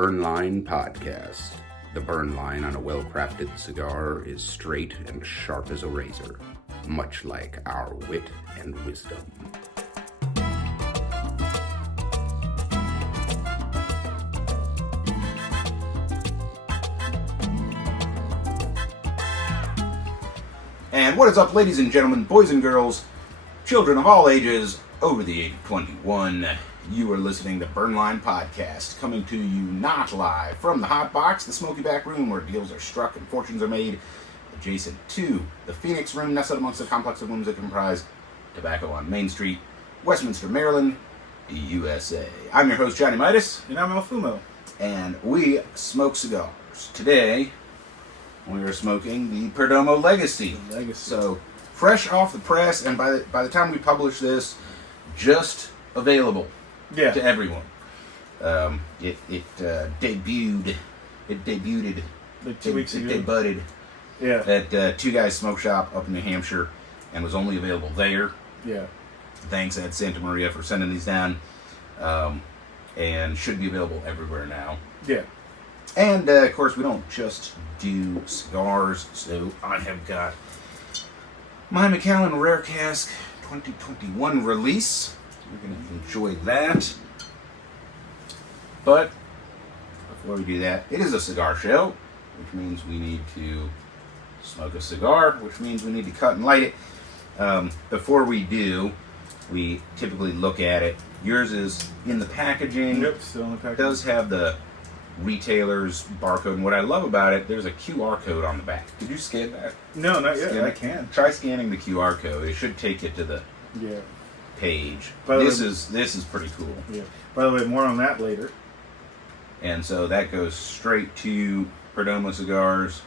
Burn Line Podcast. The burn line on a well-crafted cigar is straight and sharp as a razor, much like our wit and wisdom. And what is up, ladies and gentlemen, boys and girls, children of all ages, over the age of 21. You are listening to Burn Line Podcast, coming to you not live from the Hot Box, the smoky back room where deals are struck and fortunes are made, adjacent to the Phoenix Room, nestled amongst the complex of rooms that comprise Tobacco on Main Street, Westminster, Maryland, USA. I'm your host, Johnny Midas. And I'm El Fumo. And we smoke cigars. Today, we are smoking the Perdomo Legacy. So, fresh off the press, and by the time we publish this, just available to everyone. It debuted like 2 weeks ago. It debuted at Two Guys Smoke Shop up in New Hampshire, and was only available there. Yeah. Thanks, Ed Santa Maria, for sending these down, and should be available everywhere now. Yeah. And of course, we don't just do cigars, so I have got my Macallan Rare Cask 2021 release. We're going to enjoy that. But before we do that, it is a cigar show, which means we need to smoke a cigar, which means we need to cut and light it. Before we do, we typically look at it. Yours is in the packaging. Yep, still in the packaging. It does have the retailer's barcode, and what I love about it, there's a QR code on the back. Did you scan that? No, not yet. I can. Try scanning the QR code. It should take you to the page. This is pretty cool. Yeah. By the way, more on that later. And so that goes straight to Perdomo Cigars.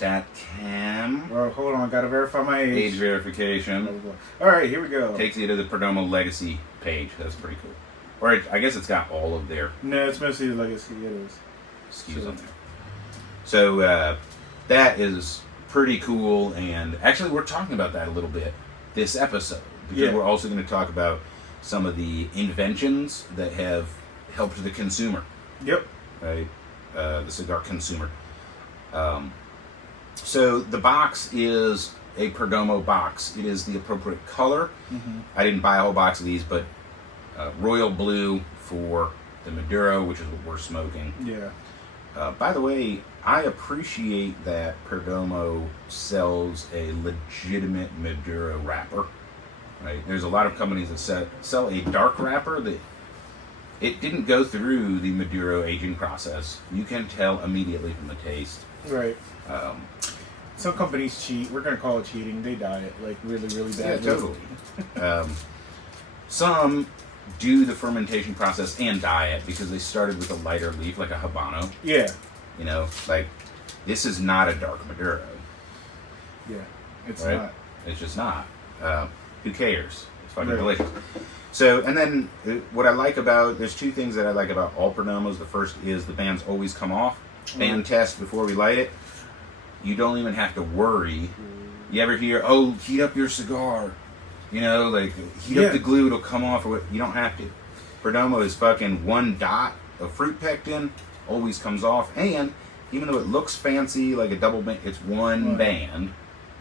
Well, hold on, gotta verify my age. Age verification. All right, here we go. Takes you to the Perdomo Legacy page. That's pretty cool. Or I guess it's got all of their. No, it's mostly the Legacy. It is. SKUs on there. So that is pretty cool, and actually we're talking about that a little bit this episode, because we're also going to talk about some of the inventions that have helped the consumer. Yep. Right? The cigar consumer. So the box is a Perdomo box. It is the appropriate color. Mm-hmm. I didn't buy a whole box of these, but royal blue for the Maduro, which is what we're smoking. Yeah. By the way, I appreciate that Perdomo sells a legitimate Maduro wrapper. Right? There's a lot of companies that sell a dark wrapper that it didn't go through the Maduro aging process. You can tell immediately from the taste. Right. Some companies cheat. We're going to call it cheating. They dye it like really, really bad. Yeah, totally. Some do the fermentation process and dye it because they started with a lighter leaf, like a Habano. Yeah. You know, like, this is not a dark Maduro. Yeah, it's right? not. It's just not. Who cares? It's fucking delicious. So, and then what I like about, there's two things that I like about all Perdomos. The first is the bands always come off. Band test before we light it. You don't even have to worry. You ever hear, oh, heat up your cigar. You know, like, heat up the glue, it'll come off. Or what? You don't have to. Perdomo is fucking one dot of fruit pectin, always comes off. And even though it looks fancy, like a double band, it's one band,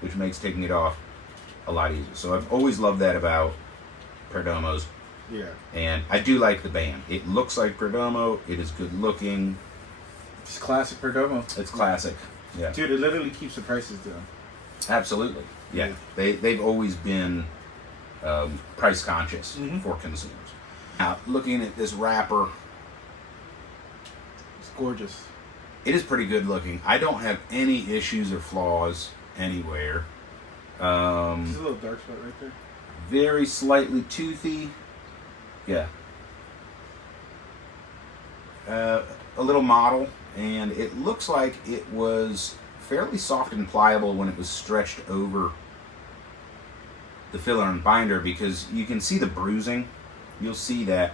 which makes taking it off a lot easier. So I've always loved that about Perdomos. Yeah. And I do like the band. It looks like Perdomo. It is good looking. It's classic Perdomo. It's classic. Yeah. Dude, it literally keeps the prices down. Absolutely. Yeah. They've always been price conscious for consumers. Now, looking at this wrapper, it's gorgeous. It is pretty good looking. I don't have any issues or flaws anywhere. There's a little dark spot right there. Very slightly toothy. Yeah. A little mottle, and it looks like it was fairly soft and pliable when it was stretched over the filler and binder, because you can see the bruising. You'll see that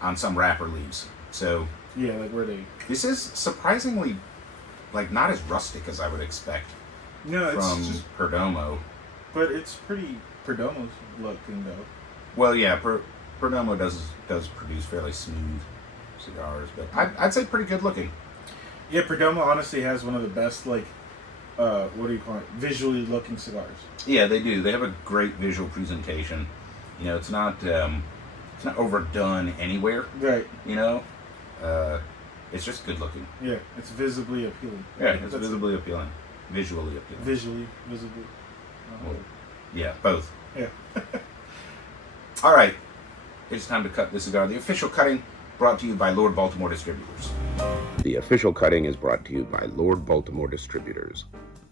on some wrapper leaves. So yeah, like where they. This is surprisingly, like, not as rustic as I would expect. No, it's from just Perdomo. But it's pretty Perdomo's looking though. Well, yeah, Perdomo does produce fairly smooth cigars, but I'd say pretty good looking. Yeah, Perdomo honestly has one of the best, like, what do you call it? Visually looking cigars. Yeah, they do. They have a great visual presentation. You know, it's not overdone anywhere. Right. You know, it's just good looking. Yeah, it's visibly appealing. Yeah, it's visibly appealing, visually appealing. Visibly. Well, yeah, both. Yeah. All right, it's time to cut this cigar. The official cutting brought to you by Lord Baltimore Distributors. The official cutting is brought to you by Lord Baltimore Distributors.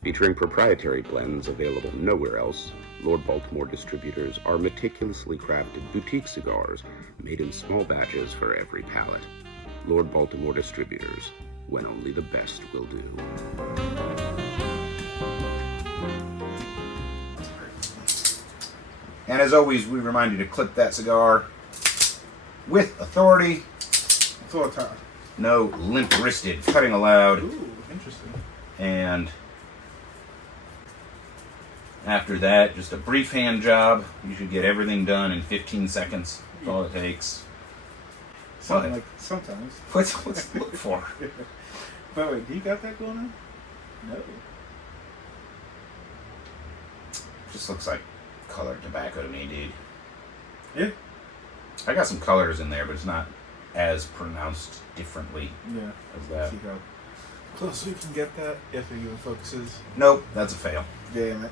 Featuring proprietary blends available nowhere else, Lord Baltimore Distributors are meticulously crafted boutique cigars made in small batches for every palate. Lord Baltimore Distributors, when only the best will do. And as always, we remind you to clip that cigar with authority. Authority. No limp-wristed cutting allowed. Ooh, interesting. And after that, just a brief hand job. You should get everything done in 15 seconds. That's all it takes. Something like sometimes. Let's look for. But wait, do you got that going on? No. Just looks like colored tobacco to me, dude. Yeah. I got some colors in there, but it's not as pronounced differently Yeah. as that. See how close we can get that if it even focuses. Nope, that's a fail. Damn it.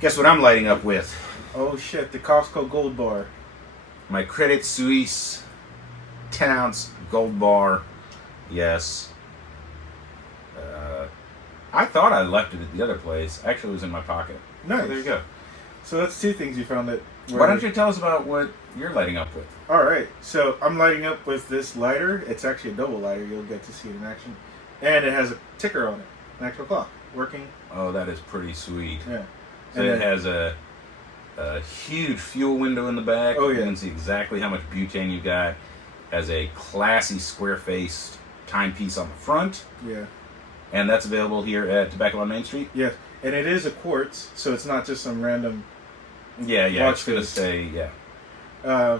Guess what I'm lighting up with? Oh shit, the Costco Gold Bar. My Credit Suisse 10-ounce gold bar. Yes. I thought I left it at the other place. Actually, it was in my pocket. Nice. So there you go. So that's two things you found that were... Why don't you tell us about what you're lighting up with? Alright, so I'm lighting up with this lighter. It's actually a double lighter. You'll get to see it in action. And it has a ticker on it. An actual clock. Working. Oh, that is pretty sweet. Yeah. So And it then- has a huge fuel window in the back. Oh, yeah. You can see exactly how much butane you got. Has a classy square-faced timepiece on the front. Yeah. And that's available here at Tobacco on Main Street. Yes. And it is a quartz, so it's not just some random... Yeah, I Watch was going to this. say, yeah.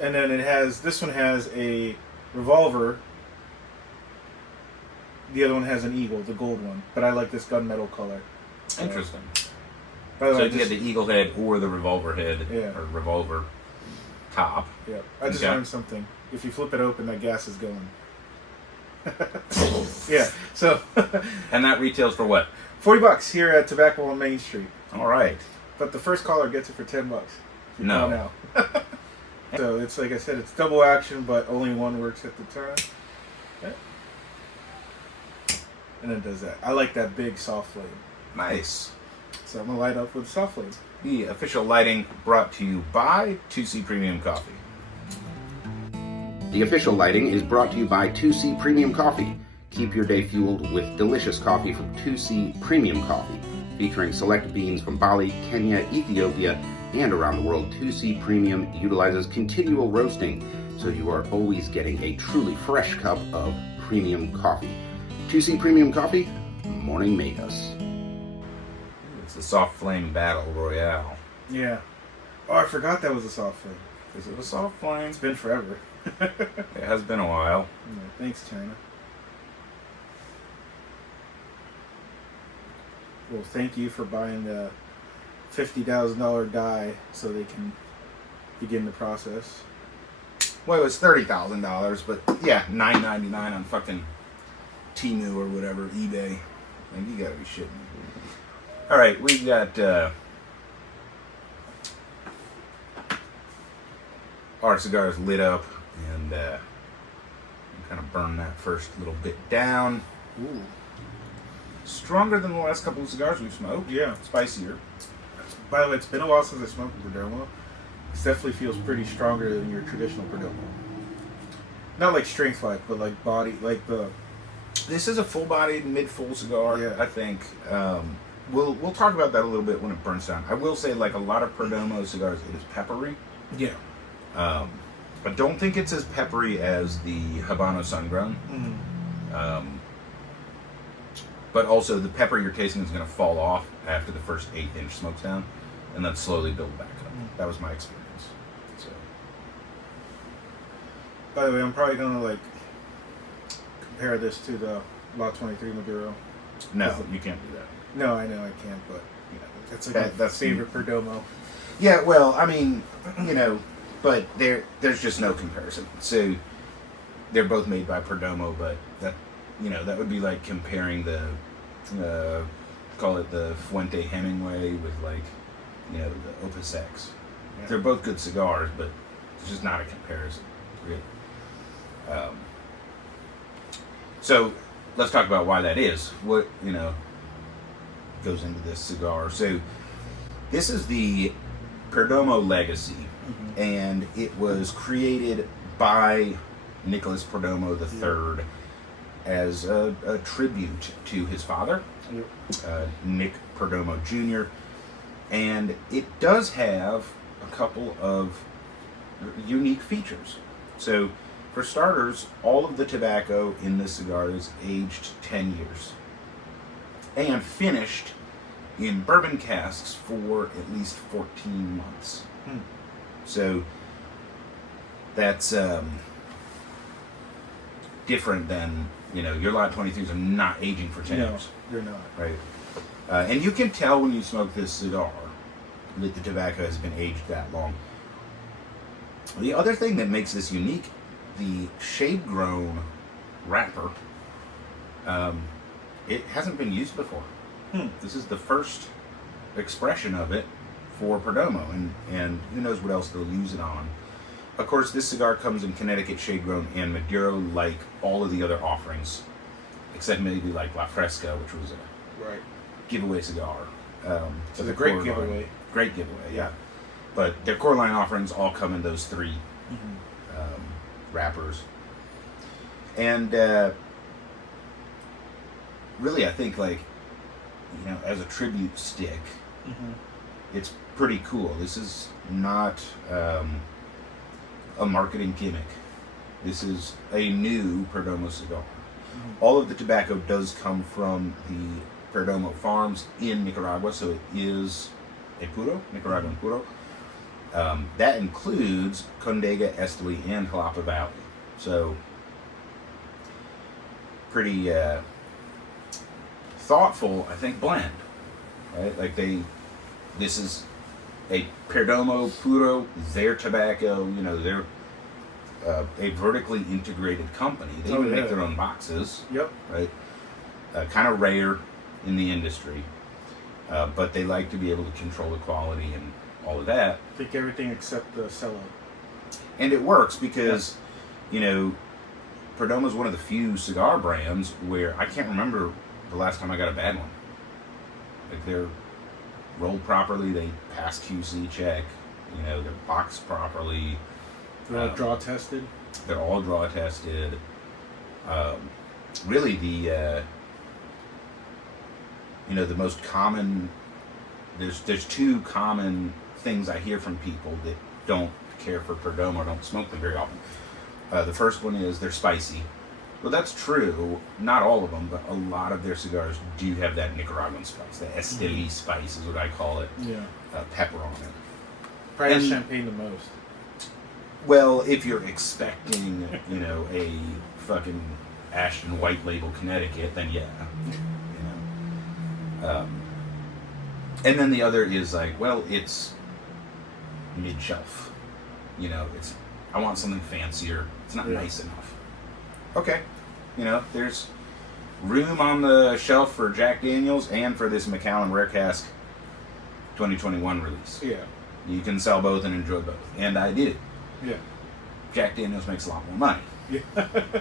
And then this one has a revolver. The other one has an eagle, the gold one. But I like this gunmetal color. Interesting. By the So way, you can get the eagle head or the revolver head, Yeah. or revolver top. yeah, I just Okay. learned something. If you flip it open, that gas is going. Yeah, so And that retails for what? $40 here at Tobacco on Main Street. All right. But the first caller gets it for $10. If you No. call now. So it's like I said, it's double action, but only one works at the time. Yeah. And it does that. I like that big soft flame. Nice. So I'm gonna light up with soft flame. The official lighting brought to you by 2C Premium Coffee. The official lighting is brought to you by 2C Premium Coffee. Keep your day fueled with delicious coffee from 2C Premium Coffee. Featuring select beans from Bali, Kenya, Ethiopia, and around the world, 2C Premium utilizes continual roasting, so you are always getting a truly fresh cup of premium coffee. 2C Premium Coffee, morning made us. It's the Soft Flame Battle Royale. Yeah. Oh, I forgot that was a soft flame. Is it a soft flame? It's been forever. It has been a while. Yeah, thanks, China. Well, thank you for buying the $50,000 die so they can begin the process. Well, it was $30,000, but yeah, $9.99 on fucking Temu or whatever, eBay. Like, you gotta be shitting me. All right, we got our cigars lit up, and kind of burn that first little bit down. Ooh. Stronger than the last couple of cigars we've smoked. Yeah. Spicier. By the way, it's been a while since I smoked Perdomo. It definitely feels pretty stronger than your traditional Perdomo. Not like strength-like, but like body, like the... This is a full-bodied, mid-full cigar, Yeah. I think. We'll talk about that a little bit when it burns down. I will say, like a lot of Perdomo cigars, it is peppery. Yeah. I don't think it's as peppery as the Habano Sun-Grown. Mm. But also, the pepper you're tasting is going to fall off after the first 8-inch smokes down, and then slowly build back up. That was my experience. So, By the way, I'm probably gonna like compare this to the Lot 23 Maduro. No, you can't do that. No, I know I can't, but you know, that's like That's my favorite Perdomo. Yeah, well, I mean, you know, but there's just no comparison. So they're both made by Perdomo, but that, you know, that would be like comparing the call it the Fuente Hemingway with, like, you know, the Opus X. Yeah. They're both good cigars, but it's just not a comparison, really. So let's talk about why that is. What, you know, goes into this cigar. So this is the Perdomo Legacy, and it was created by Nicholas Perdomo III as a tribute to his father, Nick Perdomo Jr., and it does have a couple of unique features. So, for starters, all of the tobacco in this cigar is aged 10 years and finished in bourbon casks for at least 14 months. So that's different than, you know, your Lot 23s are not aging for 10 years. No, they're not. Right. And you can tell when you smoke this cigar that the tobacco has been aged that long. The other thing that makes this unique, the shade-grown wrapper, it hasn't been used before. This is the first expression of it for Perdomo, and who knows what else they'll use it on. Of course, this cigar comes in Connecticut shade-grown and Maduro, like all of the other offerings, except maybe like La Fresca, which was a giveaway cigar. So the great giveaway. Great giveaway, yeah. But their core line offerings all come in those three wrappers. And really, I think, like, you know, as a tribute stick, it's pretty cool. This is not a marketing gimmick. This is a new Perdomo cigar. All of the tobacco does come from the Perdomo farms in Nicaragua, so it is a puro, Nicaraguan puro. That includes Condega, Estelí, and Jalapa Valley. So, pretty thoughtful, I think, blend. Right? Like this is a Perdomo puro, their tobacco, you know, they're a vertically integrated company. They even make their own boxes. Right? Kind of rare in the industry. But they like to be able to control the quality and all of that. Take everything except the sellout. And it works because, you know, Perdomo is one of the few cigar brands where I can't remember the last time I got a bad one. Like, they're rolled properly, they pass QC check, you know, they're boxed properly. They're all draw tested. They're all draw tested. Really, the you know, the most common, there's two common things I hear from people that don't care for Perdomo or don't smoke them very often. The first one is they're spicy. Well, that's true. Not all of them, but a lot of their cigars do have that Nicaraguan spice. The Estelí spice is what I call it. Pepper on it. Probably and, champagne the most. Well, if you're expecting, you know, a fucking Ashton White Label Connecticut, then yeah. You know. And then the other is like, well, it's mid-shelf. You know, I want something fancier. It's not nice enough. Okay. You know, there's room on the shelf for Jack Daniels and for this Macallan Rare Cask 2021 release. Yeah. You can sell both and enjoy both. And I did. Yeah. Jack Daniels makes a lot more money. Yeah.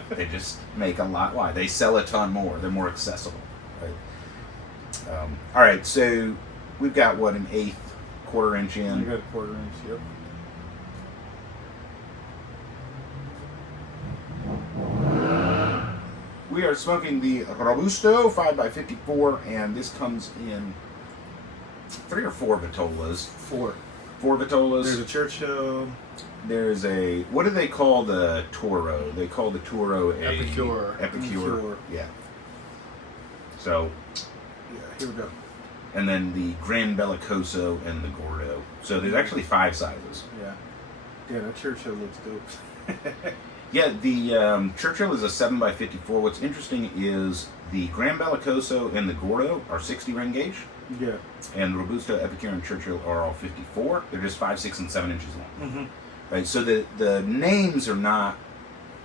They just make a lot. Why? They sell a ton more. They're more accessible. Right? All right, so we've got, what, an eighth, quarter-inch in? You got a quarter-inch, yep. We are smoking the Robusto 5x54, and this comes in 3 or 4 vitolas. 4. 4 vitolas. There's a Churchill. There's a, what do they call the Toro? They call the Toro a Epicure. Yeah. So. Yeah, here we go. And then the Gran Bellicoso and the Gordo. So there's actually 5 sizes. Yeah. Yeah, that Churchill looks dope. Yeah, the Churchill is a 7x54. What's interesting is the Gran Bellicoso and the Gordo are 60 ring gauge, Yeah. and the Robusto, Epicure, and Churchill are all 54. They're just 5, 6, and 7 inches long. Mm-hmm. Right, so the names are not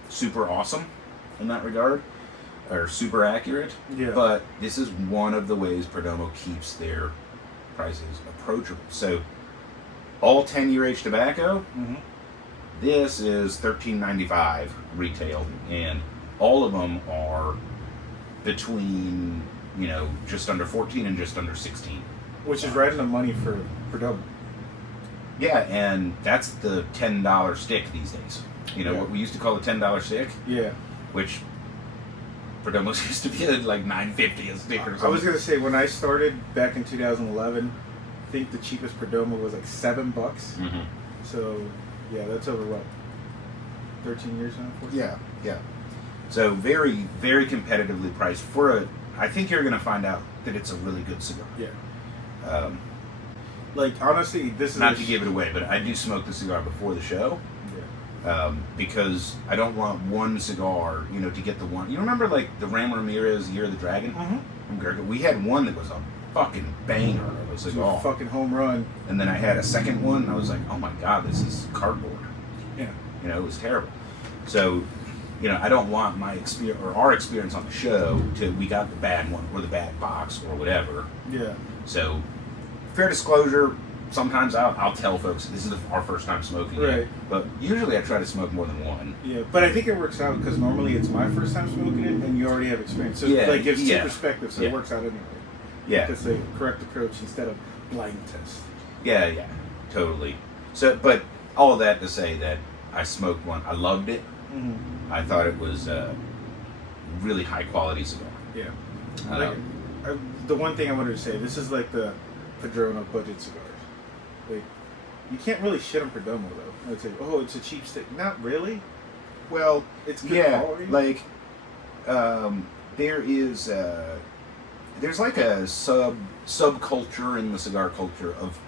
super awesome in that regard, or super accurate. Yeah. But this is one of the ways Perdomo keeps their prices approachable. So, all 10-year age tobacco. Mm-hmm. This is $13.95 retail, and all of them are between, just under 14 and just under 16. Which is right in the money for Perdomo. Yeah, and that's the $10 stick these days. What we used to call the $10 stick, Yeah. which Perdomos used to be at like $9.50 a stick or something. I was gonna say when I started back in 2011, I think the cheapest Perdomo was like $7. Mm-hmm. So yeah, that's over what, 13 years now? 14? Yeah. So very, very competitively priced I think you're going to find out that it's a really good cigar. Yeah. Like honestly, this is Not to give it away, but I do smoke the cigar before the show. Yeah. Because I don't want one cigar, to get the one. You remember like the Ram Ramirez Year of the Dragon? Mm-hmm. We had one that was a fucking banger. It was like, It was a fucking home run. And then I had a second one, and I was like, oh my god, this is cardboard. Yeah. It was terrible. So, I don't want my experience or our experience on the show we got the bad one or the bad box or whatever. Yeah. So, fair disclosure, sometimes I'll tell folks this is our first time smoking Right. it, but usually I try to smoke more than one. Yeah, but I think it works out because normally it's my first time smoking it, and you already have experience. So it gives two perspectives, so it works out anyway. Yeah. It's a correct approach instead of blind test. Yeah, totally. So, but all of that to say that I smoked one. I loved it. Mm-hmm. I thought it was a really high quality cigar. Yeah. The one thing I wanted to say, this is like the Perdomo budget cigars. Like, you can't really shit on Perdomo though. I'd say, oh, it's a cheap stick. Not really. Well, It's good quality. like there's like a subculture in the cigar culture of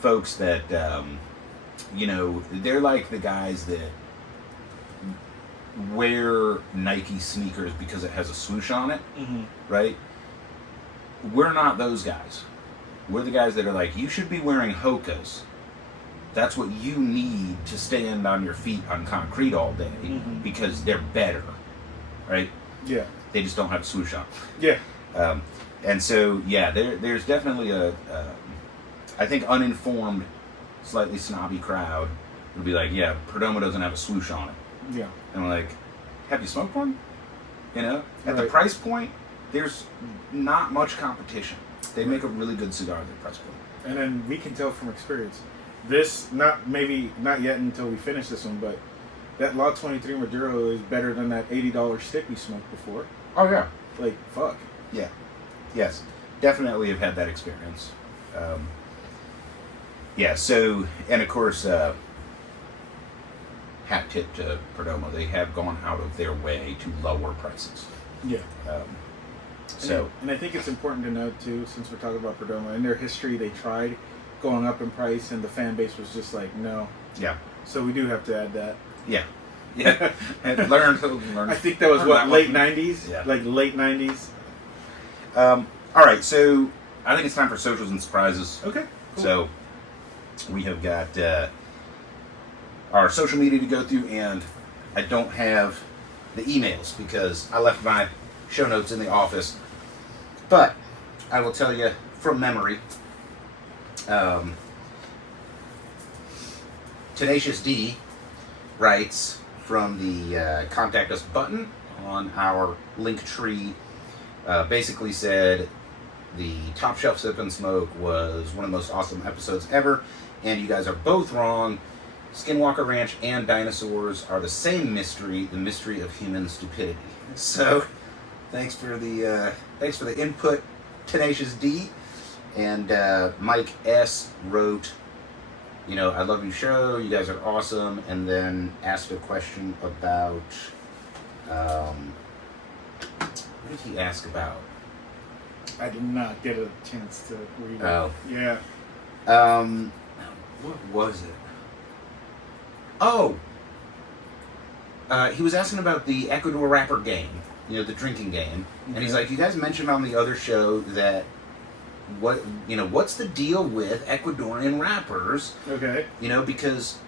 folks that they're like the guys that wear Nike sneakers because it has a swoosh on it, Mm-hmm. right? We're not those guys. We're the guys that are like, you should be wearing Hokas. That's what you need to stand on your feet on concrete all day Mm-hmm. because they're better, right? Yeah. They just don't have a swoosh on. Yeah. And so, there's definitely I think uninformed, slightly snobby crowd would be like, yeah, Perdomo doesn't have a swoosh on it. Yeah. And I'm like, have you smoked one? At the Right. price point, there's not much competition. They make a really good cigar at the price point. And then we can tell from experience. This, not yet until we finish this one, but that Lot 23 Maduro is better than that $80 stick we smoked before. Oh, yeah. Like, fuck. Yeah. Yes. Definitely have had that experience. So, and of course, hat tip to Perdomo. They have gone out of their way to lower prices. Yeah. So, and I think it's important to note too, since we're talking about Perdomo, in their history they tried going up in price and the fan base was just like, no. yeah. So we do have to add that. Yeah. And learn. I think that was late 90s? Yeah. Like late 90s? All right, so I think it's time for socials and surprises. Okay. Cool. So we have got our social media to go through, and I don't have the emails because I left my show notes in the office. But I will tell you from memory. Tenacious D writes from the contact us button on our link tree. Basically said the Top Shelf Sip and Smoke was one of the most awesome episodes ever, and you guys are both wrong. Skinwalker Ranch and dinosaurs are the same mystery, the mystery of human stupidity. So, thanks for the input, Tenacious D. And Mike S. wrote, I love your show, you guys are awesome, and then asked a question about, what did he ask about? I did not get a chance to read it. Oh. Yeah. What was it? Oh! He was asking about the Ecuador wrapper game, the drinking game, and he's like, you guys mentioned on the other show that what's the deal with Ecuadorian wrappers? Okay. Because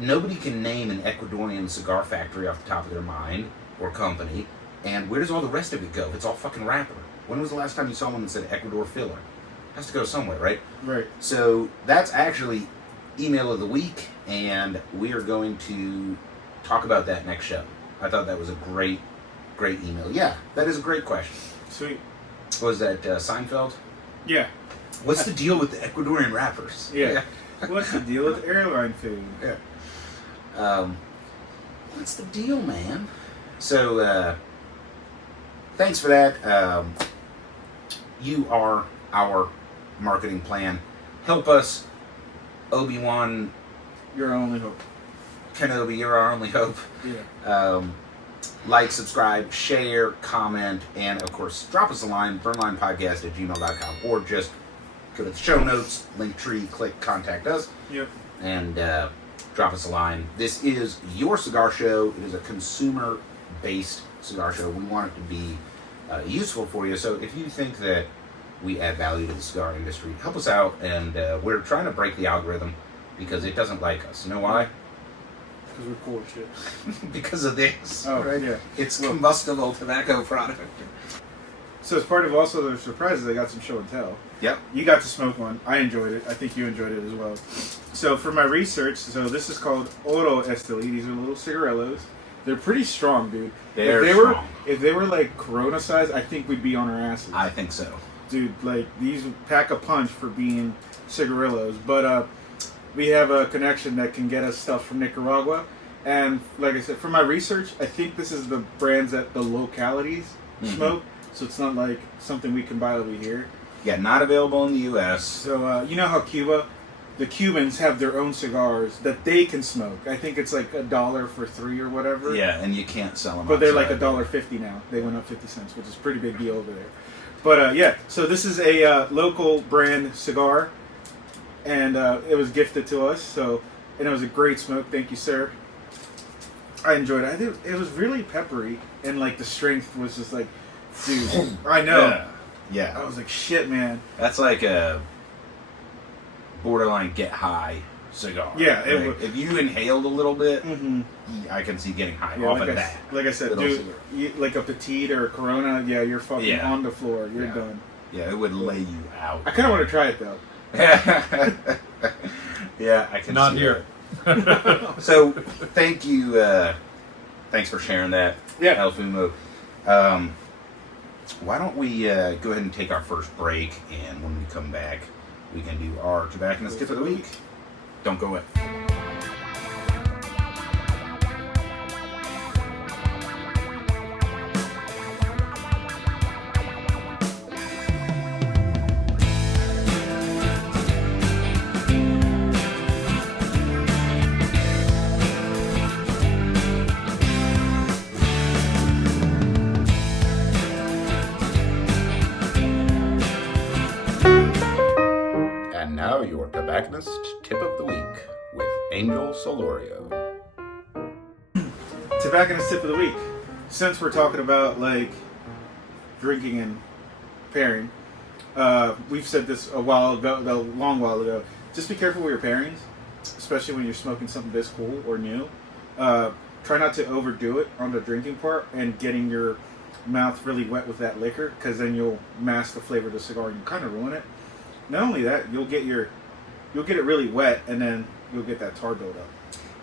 nobody can name an Ecuadorian cigar factory off the top of their mind or company, and where does all the rest of it go if it's all fucking wrapper? When was the last time you saw one that said Ecuador filler? It has to go somewhere, right? Right. So that's actually email of the week, and we are going to talk about that next show. I thought that was a great email. Yeah, that is a great question. Sweet. Was that Seinfeld? Yeah. What's the deal with the Ecuadorian wrappers? Yeah. What's the deal with airline food? Yeah. What's the deal, man? So, thanks for that. You are our marketing plan. Help us, Obi-Wan Your only hope. Kenobi, you're our only hope. Yeah. Like, subscribe, share, comment, and of course, drop us a line, burnlinepodcast@gmail.com, or just go to the show notes, link tree, click contact us, Yep. and drop us a line. This is your cigar show. It is a consumer-based cigar show. We want it to be useful for you. So if you think that we add value to the cigar industry, help us out. And we're trying to break the algorithm because it doesn't like us. You know why? Because we're cool as shit. Because of this. Oh, right? yeah. It's combustible tobacco product. So as part of also the surprises, I got some show and tell. Yep. You got to smoke one. I enjoyed it. I think you enjoyed it as well. So for my research, this is called Oro Estelí. These are little cigarillos. They're pretty strong, dude. If they were like Corona size, I think we'd be on our asses. I think so. Dude, like these pack a punch for being cigarillos. But we have a connection that can get us stuff from Nicaragua. And like I said, for my research, I think this is the brands that the localities smoke. So it's not like something we can buy over here. Yeah, not available in the U.S. So you know how the Cubans have their own cigars that they can smoke. I think it's like $1 for 3 or whatever. Yeah, and you can't sell them. But they're like $1.50 now. They went up 50 cents, which is a pretty big deal over there. But yeah, so this is a local brand cigar, and it was gifted to us. And it was a great smoke. Thank you, sir. I enjoyed it. I think it was really peppery, and like the strength was just like, dude, I know. Yeah. I was like, shit, man. That's like a borderline get high cigar. Yeah. If you inhaled a little bit, I can see getting high off of that. Like I said, dude, like a Petite or a Corona, you're fucking on the floor. You're done. Yeah, it would lay you out. I kind of want to try it, though. Yeah, I can Not see here. So, thank you. Thanks for sharing that, El Fumo. Why don't we go ahead and take our first break, and when we come back, we can do our tobacconist tip of the week. Don't go away. And now your tobacconist tip of the week with Angel Solorio. Tobacconist tip of the week. Since we're talking about like drinking and pairing, we've said this a long while ago. Just be careful with your pairings, especially when you're smoking something this cool or new. Try not to overdo it on the drinking part and getting your mouth really wet with that liquor, because then you'll mask the flavor of the cigar and you kind of ruin it. Not only that, you'll get it really wet, and then you'll get that tar buildup.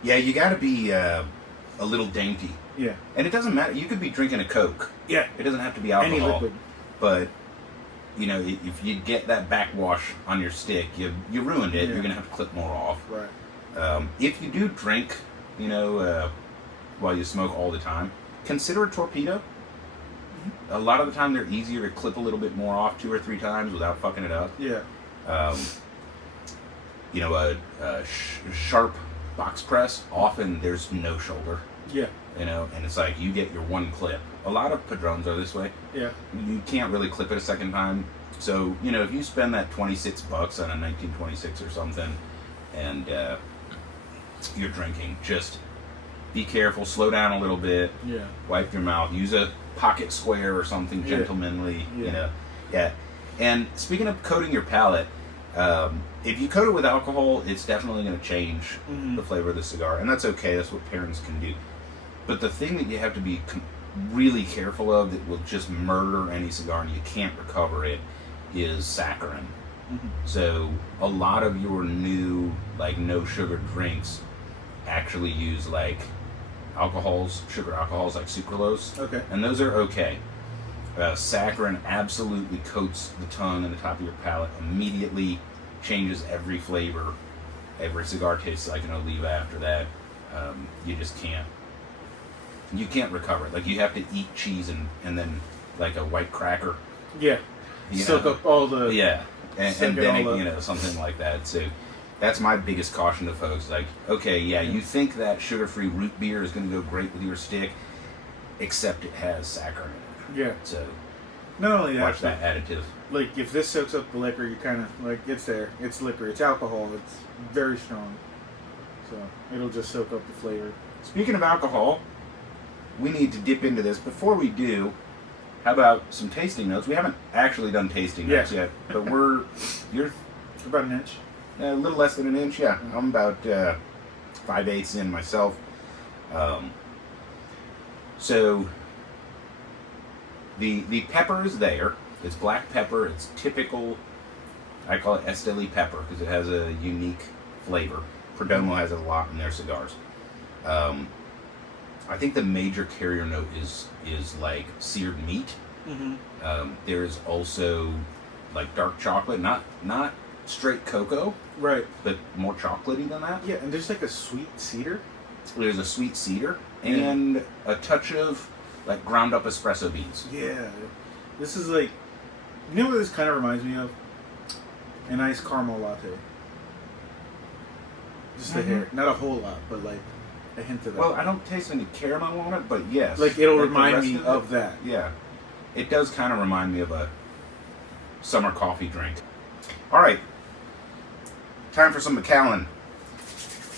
Yeah, you got to be a little dainty. Yeah. And it doesn't matter. You could be drinking a Coke. Yeah. It doesn't have to be alcohol. Any liquid. But, if you get that backwash on your stick, you ruined it. Yeah. You're going to have to clip more off. Right. If you do drink, while you smoke all the time, consider a torpedo. A lot of the time, they're easier to clip a little bit more off 2 or 3 times without fucking it up. Yeah. A sharp box press, often there's no shoulder. Yeah. And it's like you get your one clip. A lot of Padrones are this way. Yeah. You can't really clip it a second time. So, if you spend that $26 on a 1926 or something, and you're drinking, just be careful, slow down a little bit, Yeah. wipe your mouth, use a pocket square or something gentlemanly, you know. Yeah. And speaking of coating your palate, if you coat it with alcohol, it's definitely going to change the flavor of the cigar, and that's okay. That's what pairings can do. But the thing that you have to be really careful of that will just murder any cigar and you can't recover it is saccharin. So a lot of your new like no sugar drinks actually use like alcohols, sugar alcohols like sucralose. Okay. And those are okay. Saccharin absolutely coats the tongue and the top of your palate, immediately changes every flavor. Every cigar tastes like an Oliva after that. You just can't. You can't recover it. Like you have to eat cheese and then like a white cracker. Yeah. Soak up all the. Yeah. And then it, up. you know, something like that. So that's my biggest caution to folks. Like, okay, yeah, you think that sugar-free root beer is going to go great with your stick, except it has saccharin in it. Yeah. So not only that, watch that additive. Like if this soaks up the liquor, you kind of like it's there. It's liquor. It's alcohol. It's very strong. So it'll just soak up the flavor. Speaking of alcohol, we need to dip into this. Before we do, how about some tasting notes? We haven't actually done tasting notes yet, but you're About an inch. a little less than an inch. Yeah, I'm about 5/8 in myself. So the pepper is there. It's black pepper. It's typical. I call it Estelí pepper because it has a unique flavor. Perdomo has it a lot in their cigars. I think the major carrier note is like seared meat. There is also like dark chocolate, not straight cocoa, Right. but more chocolatey than that. Yeah, and there's like a sweet cedar. There's a sweet cedar and a touch of like ground up espresso beans. Yeah. This is like, you know what this kind of reminds me of? A nice caramel latte. Just a hair, not a whole lot, but like a hint of that. Well, I don't taste any caramel on it, but yes, like it'll the remind rest me it, of that. Yeah, it does kind of remind me of a summer coffee drink. All right, time for some Macallan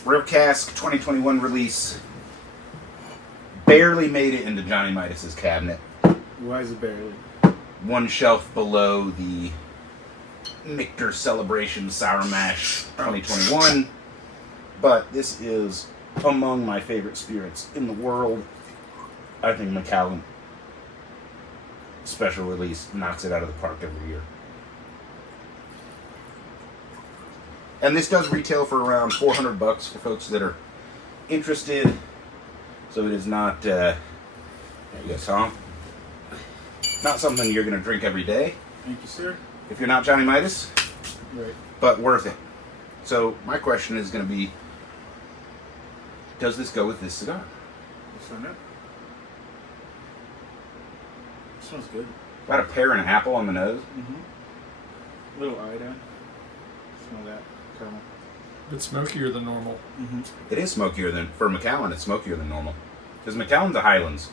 Rare Cask 2021 release. Barely made it into Johnny Midas's cabinet. Why is it barely? One shelf below the Michter Celebration Sour Mash 2021. But this is among my favorite spirits in the world. I think Macallan special release knocks it out of the park every year. And this does retail for around $400 for folks that are interested. So it is not, there you go, Tom. Not something you're going to drink every day. Thank you, sir. If you're not Johnny Midas, Right. but worth it. So my question is going to be, does this go with this cigar? Let's find out. Smells good. About a pear and an apple on the nose. Little iodine. Smell that. Caramel. It's smokier than normal. It is smokier than, for Macallan, it's smokier than normal. Because Macallan's a Highlands.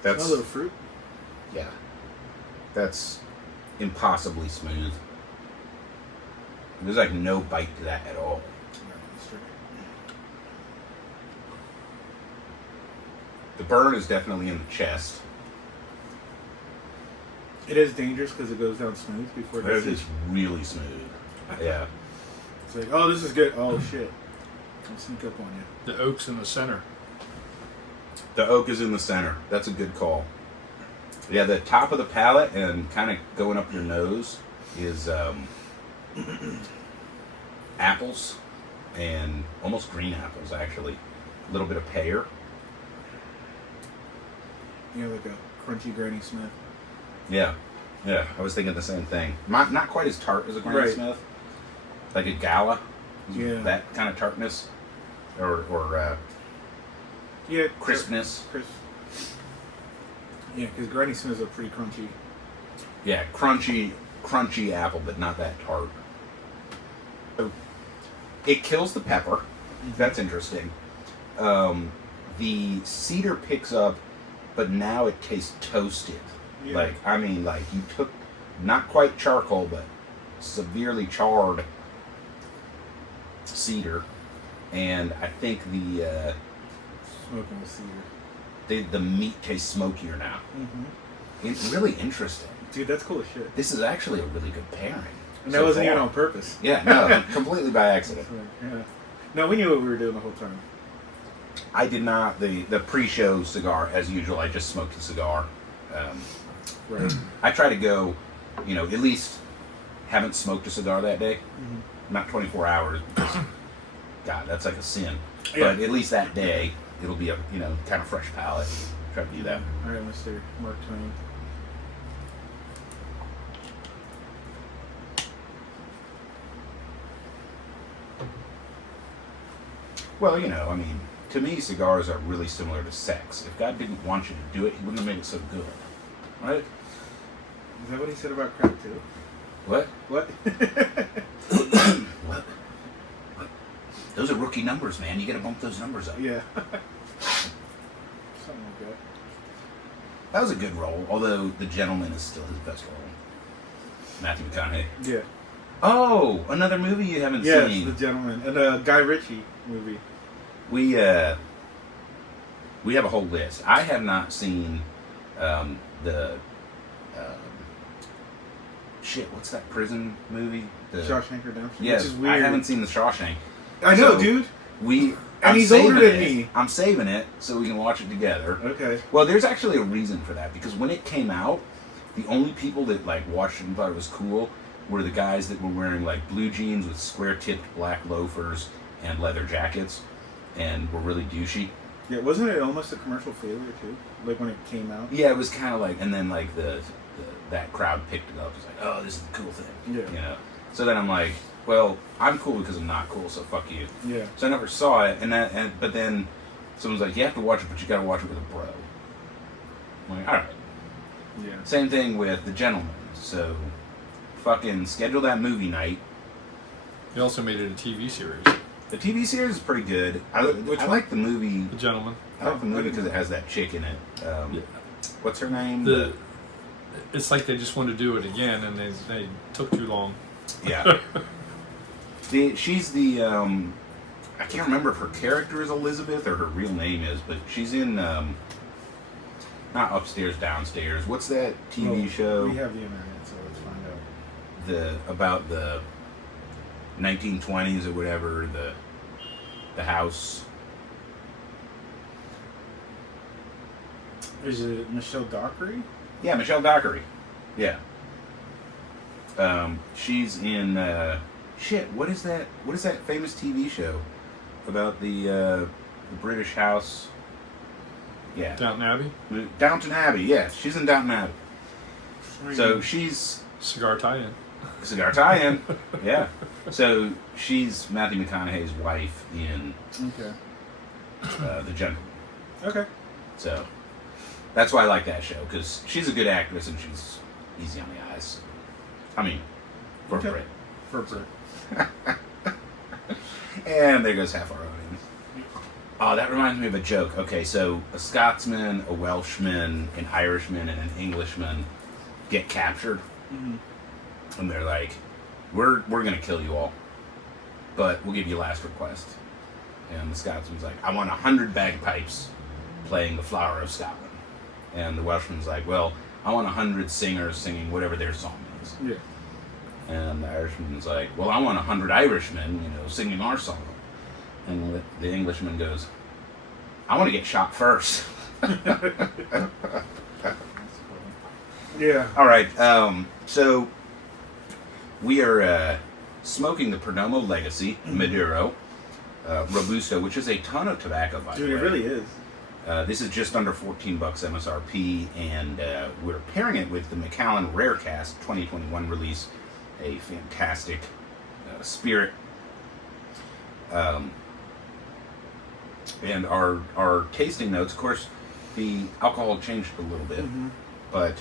Smell That's, a little fruit. yeah. That's impossibly smooth. There's like no bite to that at all. The burn is definitely in the chest. It is dangerous because it goes down smooth before it It does is it. really smooth. Yeah. It's like, oh, this is good. Oh, shit. I'll sneak up on you. The oak's in the center. The oak is in the center. That's a good call. Yeah, the top of the palate and kind of going up your nose is apples and almost green apples, actually. A little bit of pear. You know, like a crunchy Granny Smith. Yeah, yeah. I was thinking the same thing. Not quite as tart as a Granny Right. Smith. Like a Gala. Yeah. That kind of tartness. Or Yeah. crispness. Crisp. Yeah, because Granny Smiths are pretty crunchy. Yeah, crunchy apple, but not that tart. So it kills the pepper. That's interesting. The cedar picks up, but now it tastes toasted. Yeah. Like, I mean, like you took not quite charcoal, but severely charred cedar, and I think the Smoking with cedar. the meat tastes smokier now. Mm-hmm. It's really interesting. Dude, that's cool as shit. This is actually a really good pairing. And that so wasn't far. even on purpose. Yeah, no, completely by accident. Yeah. No, we knew what we were doing the whole time. I did not, the pre-show cigar, as usual, I just smoked a cigar. Right. I try to go, at least haven't smoked a cigar that day. Mm-hmm. Not 24 hours, because, God, that's like a sin. Yeah. But at least that day, it'll be a, kind of fresh palate. Try to do that. All right, Mr. Mark Twain. Well, to me, cigars are really similar to sex. If God didn't want you to do it, he wouldn't have made it so good. Right? Is that what he said about crack, too? What? What? What? Those are rookie numbers, man. You gotta bump those numbers up. Yeah. Something like that. That was a good role, although The Gentleman is still his best role. Matthew McConaughey. Yeah. Oh, another movie you haven't Yes, seen. The Gentleman. And a Guy Ritchie movie. We have a whole list. I have not seen the what's that prison movie? The Shawshank Redemption. Yes, Which is weird. I haven't seen the Shawshank. I know, So, dude. And And he's older than me. I'm saving it so we can watch it together. Okay. Well, there's actually a reason for that, because when it came out, the only people that watched it and thought it was cool were the guys that were wearing blue jeans with square-tipped black loafers and leather jackets, and were really douchey. Yeah, wasn't it almost a commercial failure too? When it came out. Yeah, it was kind of and then that crowd picked it up. It's like, oh, this is the cool thing. Yeah. So then I'm like, well, I'm cool because I'm not cool, so fuck you. Yeah. So I never saw it, but then someone's like, you have to watch it, but you got to watch it with a bro. I'm like, all right. Yeah. Same thing with The Gentleman. So fucking schedule that movie night. He also made it a TV series, The TV series is pretty good. I like the movie. The Gentleman. I like the movie because it has that chick in it. Yeah. What's her name? It's like they just wanted to do it again, and they took too long. Yeah. She's the I can't remember if her character is Elizabeth or her real name is, but she's in not Upstairs, Downstairs. What's that TV show? We have the internet, so let's find out. About the 1920s or whatever, the house. Is it Michelle Dockery? Yeah, Michelle Dockery. Yeah. She's in what is that? What is that famous TV show about the British house? Yeah. Downton Abbey? Downton Abbey, yeah. She's in Downton Abbey. So she's Cigar tie-in. Cigar tie-in. Yeah. So she's Matthew McConaughey's wife in Okay. The Gentleman. Okay. So that's why I like that show, because she's a good actress and she's easy on the eyes. I mean, for Okay. Brit. For Brit. And there goes half our audience. Oh, that reminds me of a joke. Okay, so a Scotsman, a Welshman, an Irishman, and an Englishman get captured. Mm-hmm. And they're like, we're going to kill you all, but we'll give you a last request. And the Scotsman's like, I want 100 bagpipes playing the Flower of Scotland. And the Welshman's like, well, I want 100 singers singing whatever their song is. Yeah. And the Irishman's like, well, I want 100 Irishmen, singing our song. And the Englishman goes, I want to get shot first. Yeah. All right, so we are smoking the Perdomo Legacy Maduro Robusto, which is a ton of tobacco, by the way. Dude, it really is. This is just under $14 MSRP, and we're pairing it with the Macallan Rare Cask 2021 release, a fantastic spirit. And our tasting notes, of course, the alcohol changed a little bit, but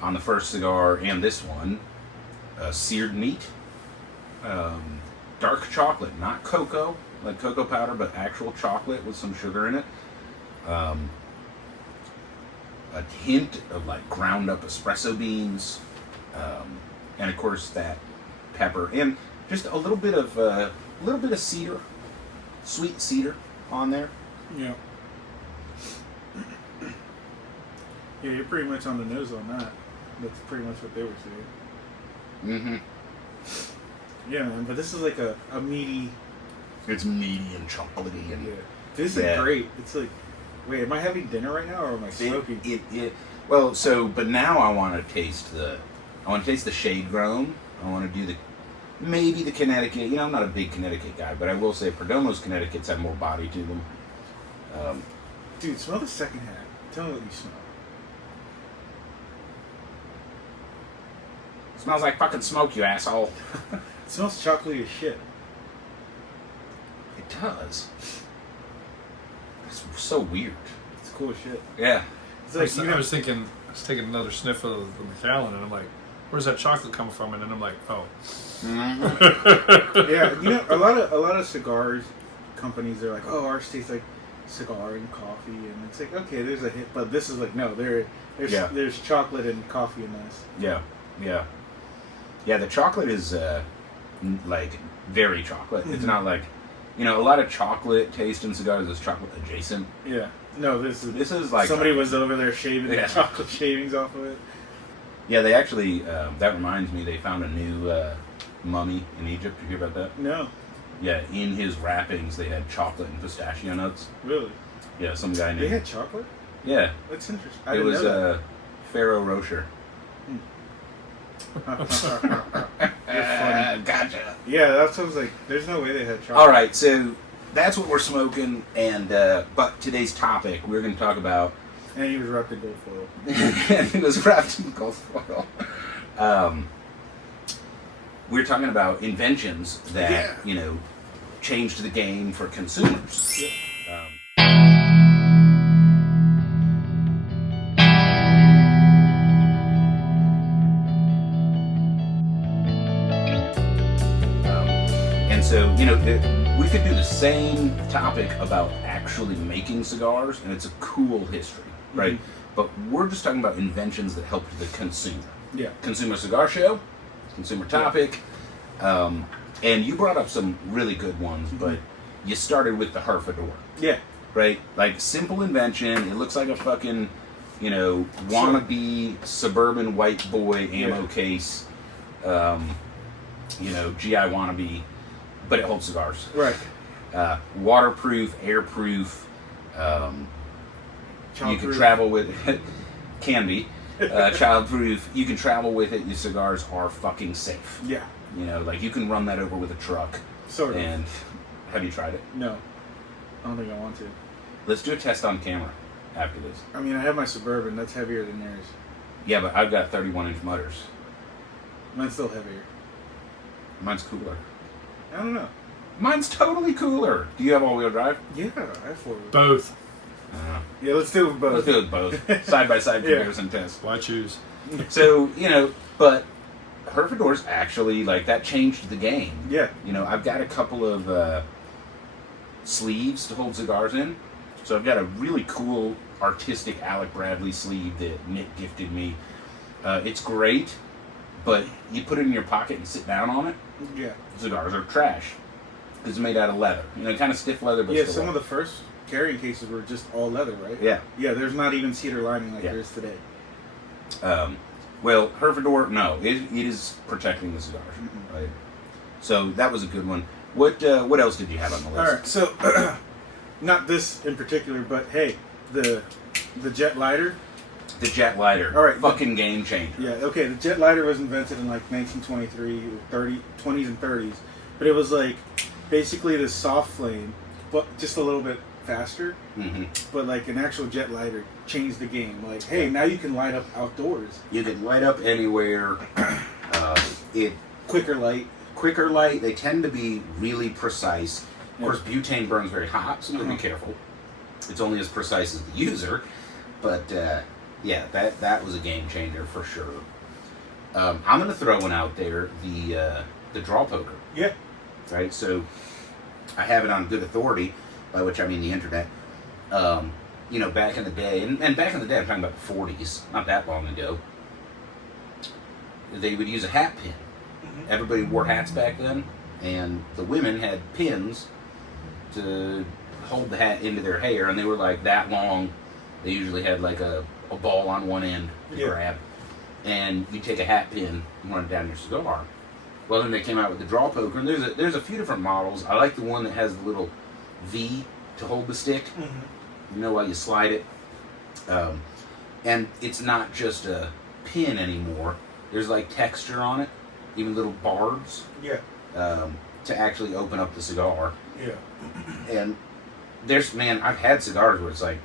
on the first cigar and this one, seared meat, dark chocolate, not cocoa, like cocoa powder, but actual chocolate with some sugar in it. A hint of ground up espresso beans, and of course that pepper, and just a little bit of a little bit of cedar, sweet cedar on there. Yeah. Yeah, you're pretty much on the nose on that. That's pretty much what they were saying. Mm-hmm. Yeah, man. But this is like a meaty. It's meaty and chocolatey and Yeah. This is great. It's like, wait, am I having dinner right now or am I smoking? Well, so but now I want to taste the shade grown. I want to do maybe the Connecticut. You know, I'm not a big Connecticut guy, but I will say Perdomo's Connecticut's have more body to them. Dude, smell the second half. Tell me what you smell. Smells like fucking smoke, you asshole. It smells chocolatey as shit. It does. It's so weird. It's cool as shit. Yeah. It's like, I was taking another sniff of the Macallan, and I'm like, where's that chocolate coming from? And then I'm like, oh. Mm-hmm. Yeah, you know, a lot of cigars companies, they're like, oh, ours tastes like cigar and coffee, and it's like, okay, there's a hit, but this is like, no, there's chocolate and coffee in this. Yeah. Yeah, the chocolate is like very chocolate. Mm-hmm. It's not like, you know, a lot of chocolate taste in cigars is chocolate adjacent. Yeah. No, this is like somebody was over there shaving the Yeah. chocolate shavings off of it. Yeah, they actually, that reminds me, they found a new mummy in Egypt. Did you hear about that? No. Yeah, in his wrappings they had chocolate and pistachio nuts. Really? Yeah, some guy named... They had chocolate? Yeah. That's interesting. It was Pharaoh Rocher. You're funny. Gotcha. Yeah, that sounds like there's no way they had chocolate. All right, so that's what we're smoking, and but today's topic we're going to talk about. And he was wrapped in gold foil. And it was wrapped in gold foil. We're talking about inventions that you know changed the game for consumers. Yeah. And so, you know, we could do the same topic about actually making cigars, and it's a cool history, right? Mm-hmm. But we're just talking about inventions that helped the consumer. Yeah. Consumer Cigar Show, consumer topic. And you brought up some really good ones, but you started with the Herfador, Yeah. right? Like, simple invention. It looks like a fucking, you know, wannabe suburban white boy ammo case, you know, GI wannabe, but it holds cigars. Right. Waterproof, airproof. You can travel with can be childproof. You can travel with it. Your cigars are fucking safe. Yeah. You know, like you can run that over with a truck. Sort of. And have you tried it? No. I don't think I want to. Let's do a test on camera after this. I mean, I have my Suburban. That's heavier than yours. Yeah, but I've got 31-inch mutters. Mine's still heavier. Mine's cooler. I don't know. Mine's totally cooler. Do you have all-wheel drive? Yeah, I have four. Both. Yeah, let's do it both. Let's do it both. Side-by-side comparison test. Why choose? So, you know, but Herfador's actually, like, that changed the game. Yeah. You know, I've got a couple of sleeves to hold cigars in. So I've got a really cool artistic Alec Bradley sleeve that Nick gifted me. It's great, but you put it in your pocket and sit down on it, Yeah. cigars are trash. Because it's made out of leather. You know, kind of stiff leather, but Yeah, still some of leather. the first carrying cases were just all leather, right? Yeah. Yeah, there's not even cedar lining like Yeah. there is today. Well, Herfador, no. It is protecting the cigars. Right? So that was a good one. What else did you have on the list? All right, so not this in particular, but hey, the jet lighter. The jet lighter. All right. Fucking game changer. Yeah, okay, the jet lighter was invented in like 1923, 20s and 30s, but it was like basically this soft flame, but just a little bit faster. Mm-hmm. But like an actual jet lighter changed the game. Like, hey, now you can light up outdoors. You can light up anywhere. It Quicker light. quicker light. They tend to be really precise. Of Yeah. course, butane burns very hot, so you gotta be careful. It's only as precise as the user, but yeah, that was a game changer for sure. I'm gonna throw one out there. The draw poker. Yeah. Right. So I have it on good authority, by which I mean the internet. You know, back in the day, and back in the day, I'm talking about the 40s, not that long ago. They would use a hat pin. Everybody wore hats back then. and the women had pins to hold the hat into their hair, and they were like that long. They usually had like a ball on one end to grab, and you take a hat pin and run it down your cigar. Well, then they came out with the draw poker, and there's a few different models. I like the one that has the little V to hold the stick. Mm-hmm. You know, while you slide it. And it's not just a pin anymore. There's like texture on it, even little barbs. Yeah. To actually open up the cigar. Yeah. And I've had cigars where it's like,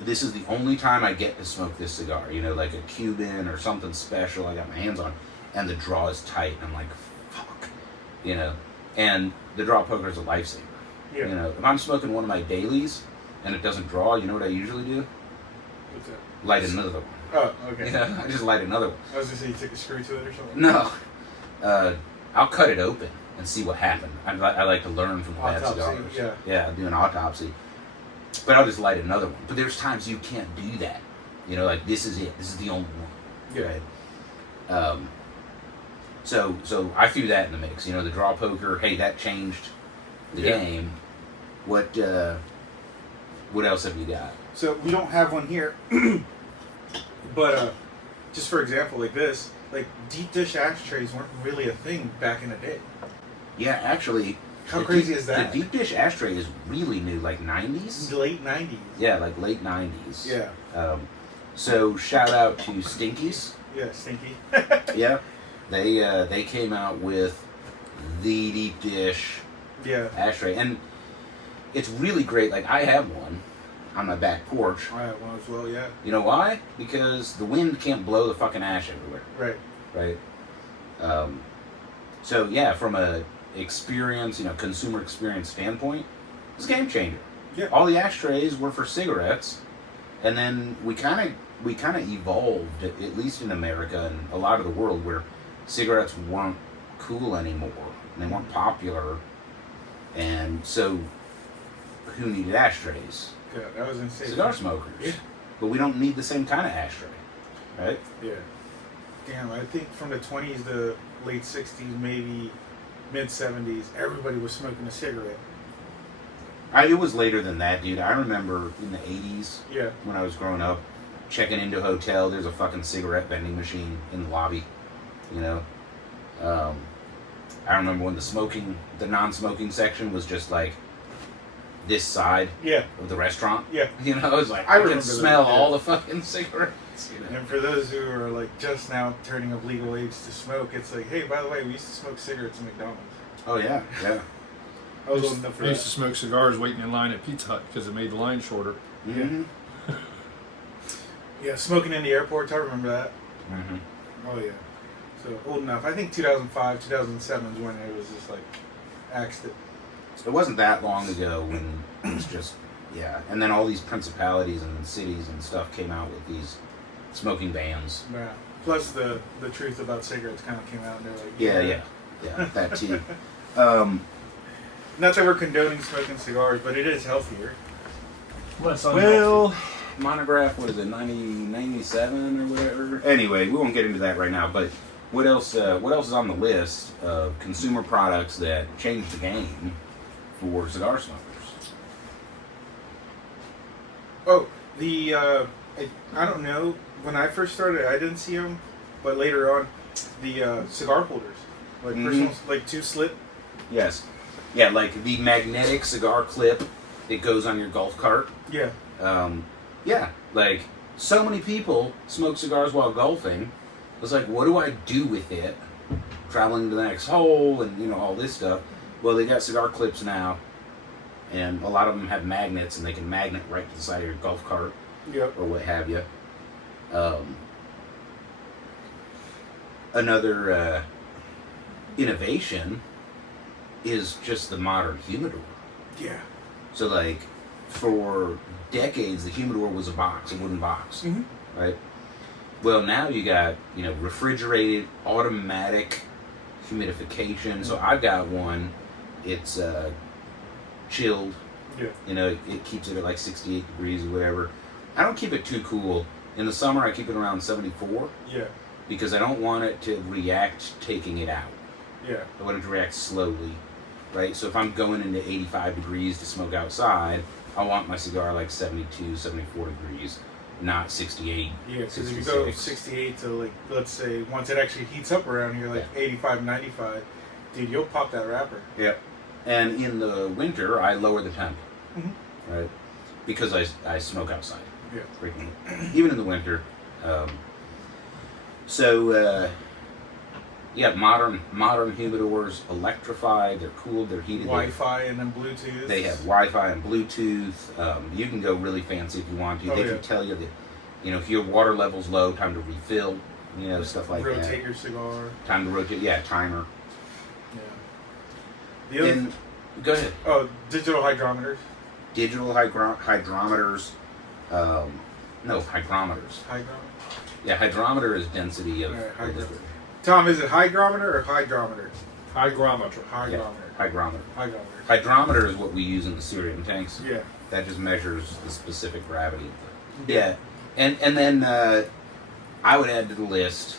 this is the only time I get to smoke this cigar. You know, like a Cuban or something special I got my hands on, and the draw is tight. And I'm like, fuck. You know, and the draw poker is a lifesaver. Yeah. You know, if I'm smoking one of my dailies and it doesn't draw, you know what I usually do? What's that? Light another one. Oh, okay. You know, I just light another one. I was going to say you took a screw to it or something? No. I'll cut it open and see what happened. I like to learn from the bad cigars. Yeah. Yeah, do an autopsy. But I'll just light another one. But there's times you can't do that. You know, like this is it. This is the only one. Yeah. Right? So I threw that in the mix. You know, the draw poker, hey, that changed the game. What else have you got? So we don't have one here. But just for example, like this, like deep dish ashtrays weren't really a thing back in the day. Yeah, actually. How crazy is that? The deep dish ashtray is really new, like 90s? Late 90s. Yeah, like late 90s. Yeah. So shout out to Stinkies. Yeah, Stinky. Yeah. They came out with the deep dish ashtray. And it's really great. Like, I have one on my back porch. I have one as well, yeah. You know why? Because the wind can't blow the fucking ash everywhere. Right. So, yeah, from a experience, consumer experience standpoint, it's a game changer. Yeah. All the ashtrays were for cigarettes, and then we kind of evolved, at least in America and a lot of the world, where cigarettes weren't cool anymore, and they weren't popular, and so who needed ashtrays? Yeah, that was insane. Cigar smokers. Yeah. But we don't need the same kind of ashtray, right? Yeah. Damn, I think from the 20s to late 60s, maybe mid 70s, everybody was smoking a cigarette. It was later than that, dude. I remember in the 80s, when I was growing up, checking into a hotel, there's a fucking cigarette vending machine in the lobby, I remember when the non-smoking section was just like this side of the restaurant. Yeah. It was like, I can smell all the fucking cigarettes. And for those who are like just now turning of legal age to smoke, it's like, hey, by the way, we used to smoke cigarettes at McDonald's. Oh, yeah. I was old enough for that. I used to smoke cigars waiting in line at Pizza Hut because it made the line shorter. Mm-hmm. Yeah, smoking in the airports, I remember that. Mm-hmm. Oh, yeah. So, old enough. I think 2005, 2007 is when it was just like, axed it. It wasn't that long ago when it was just, and then all these principalities and cities and stuff came out with these smoking bans. Yeah. Plus the truth about cigarettes kind of came out and they're like... Yeah, that too. Not that we're condoning smoking cigars, but it is healthier. Well, Monograph, what is it, 97 or whatever? Anyway, we won't get into that right now, but what else is on the list of consumer products that changed the game for cigar smokers? Oh, I don't know. When I first started, I didn't see them, but later on, the cigar holders, like personal, like 2-slip. Yes, yeah, like the magnetic cigar clip that goes on your golf cart. Yeah. Yeah, like so many people smoke cigars while golfing. It's like, what do I do with it? Traveling to the next hole and all this stuff. Well, they got cigar clips now, and a lot of them have magnets, and they can magnet right to the side of your golf cart, or what have you. Another innovation is just the modern humidor. Yeah. So, like, for decades, the humidor was a wooden box, right? Well, now you got, refrigerated, automatic humidification. So I've got one. It's chilled. Yeah. It keeps it at like 68 degrees or whatever. I don't keep it too cool. In the summer, I keep it around 74. Yeah. Because I don't want it to react taking it out. Yeah. I want it to react slowly, right? So if I'm going into 85 degrees to smoke outside, I want my cigar like 72, 74 degrees, not 68. Yeah, because if you go 68 to, like, let's say, once it actually heats up around here, like 85, 95, dude, you'll pop that wrapper. Yep. And in the winter, I lower the temp, right? Because I smoke outside. Yeah. Frequently. Even in the winter. Yeah, modern humidors, electrified, they're cooled, they're heated. Wi-Fi and then Bluetooth. They have Wi-Fi and Bluetooth. You can go really fancy if you want to. They can tell you that, you know, if your water level's low, time to refill, you know, stuff like that. Rotate your cigar. Time to rotate, yeah, timer. Yeah. The other Go ahead. Oh, digital hydrometers. Digital hydrometers. No, hygrometers. Hydrometer. Yeah, hydrometer is density of hygrometer. Tom, is it hygrometer or hydrometer? Hygrometer. Hygrometer. Yeah, hygrometer. Hygrometer. Hydrometer is what we use in the Syrian tanks. Yeah. That just measures the specific gravity of the. Yeah, and then I would add to the list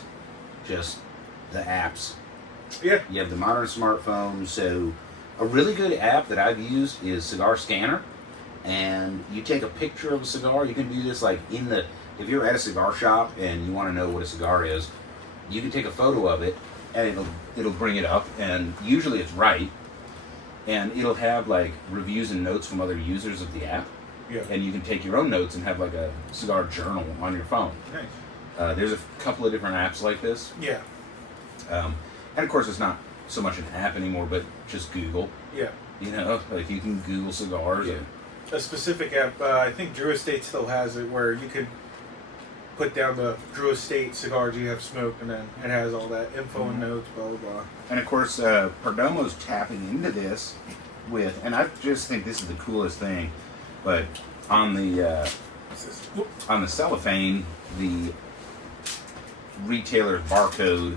just the apps. Yeah. You have the modern smartphone, so a really good app that I've used is Cigar Scanner, and you take a picture of a cigar. You can do this like if you're at a cigar shop and you want to know what a cigar is, you can take a photo of it and it'll bring it up, and usually it's right, and it'll have like reviews and notes from other users of the app. Yeah. And you can take your own notes and have like a cigar journal on your phone. Nice. There's a couple of different apps like this. Yeah. And of course, it's not so much an app anymore, but just Google. Yeah. You know, like you can Google cigars. Yeah. A specific app, I think Drew Estate still has it, where you could put down the Drew Estate cigars you have smoked, and then it has all that info and notes, blah, blah, blah. And of course, Perdomo's tapping into this with, and I just think this is the coolest thing, but on the cellophane, the retailer's barcode,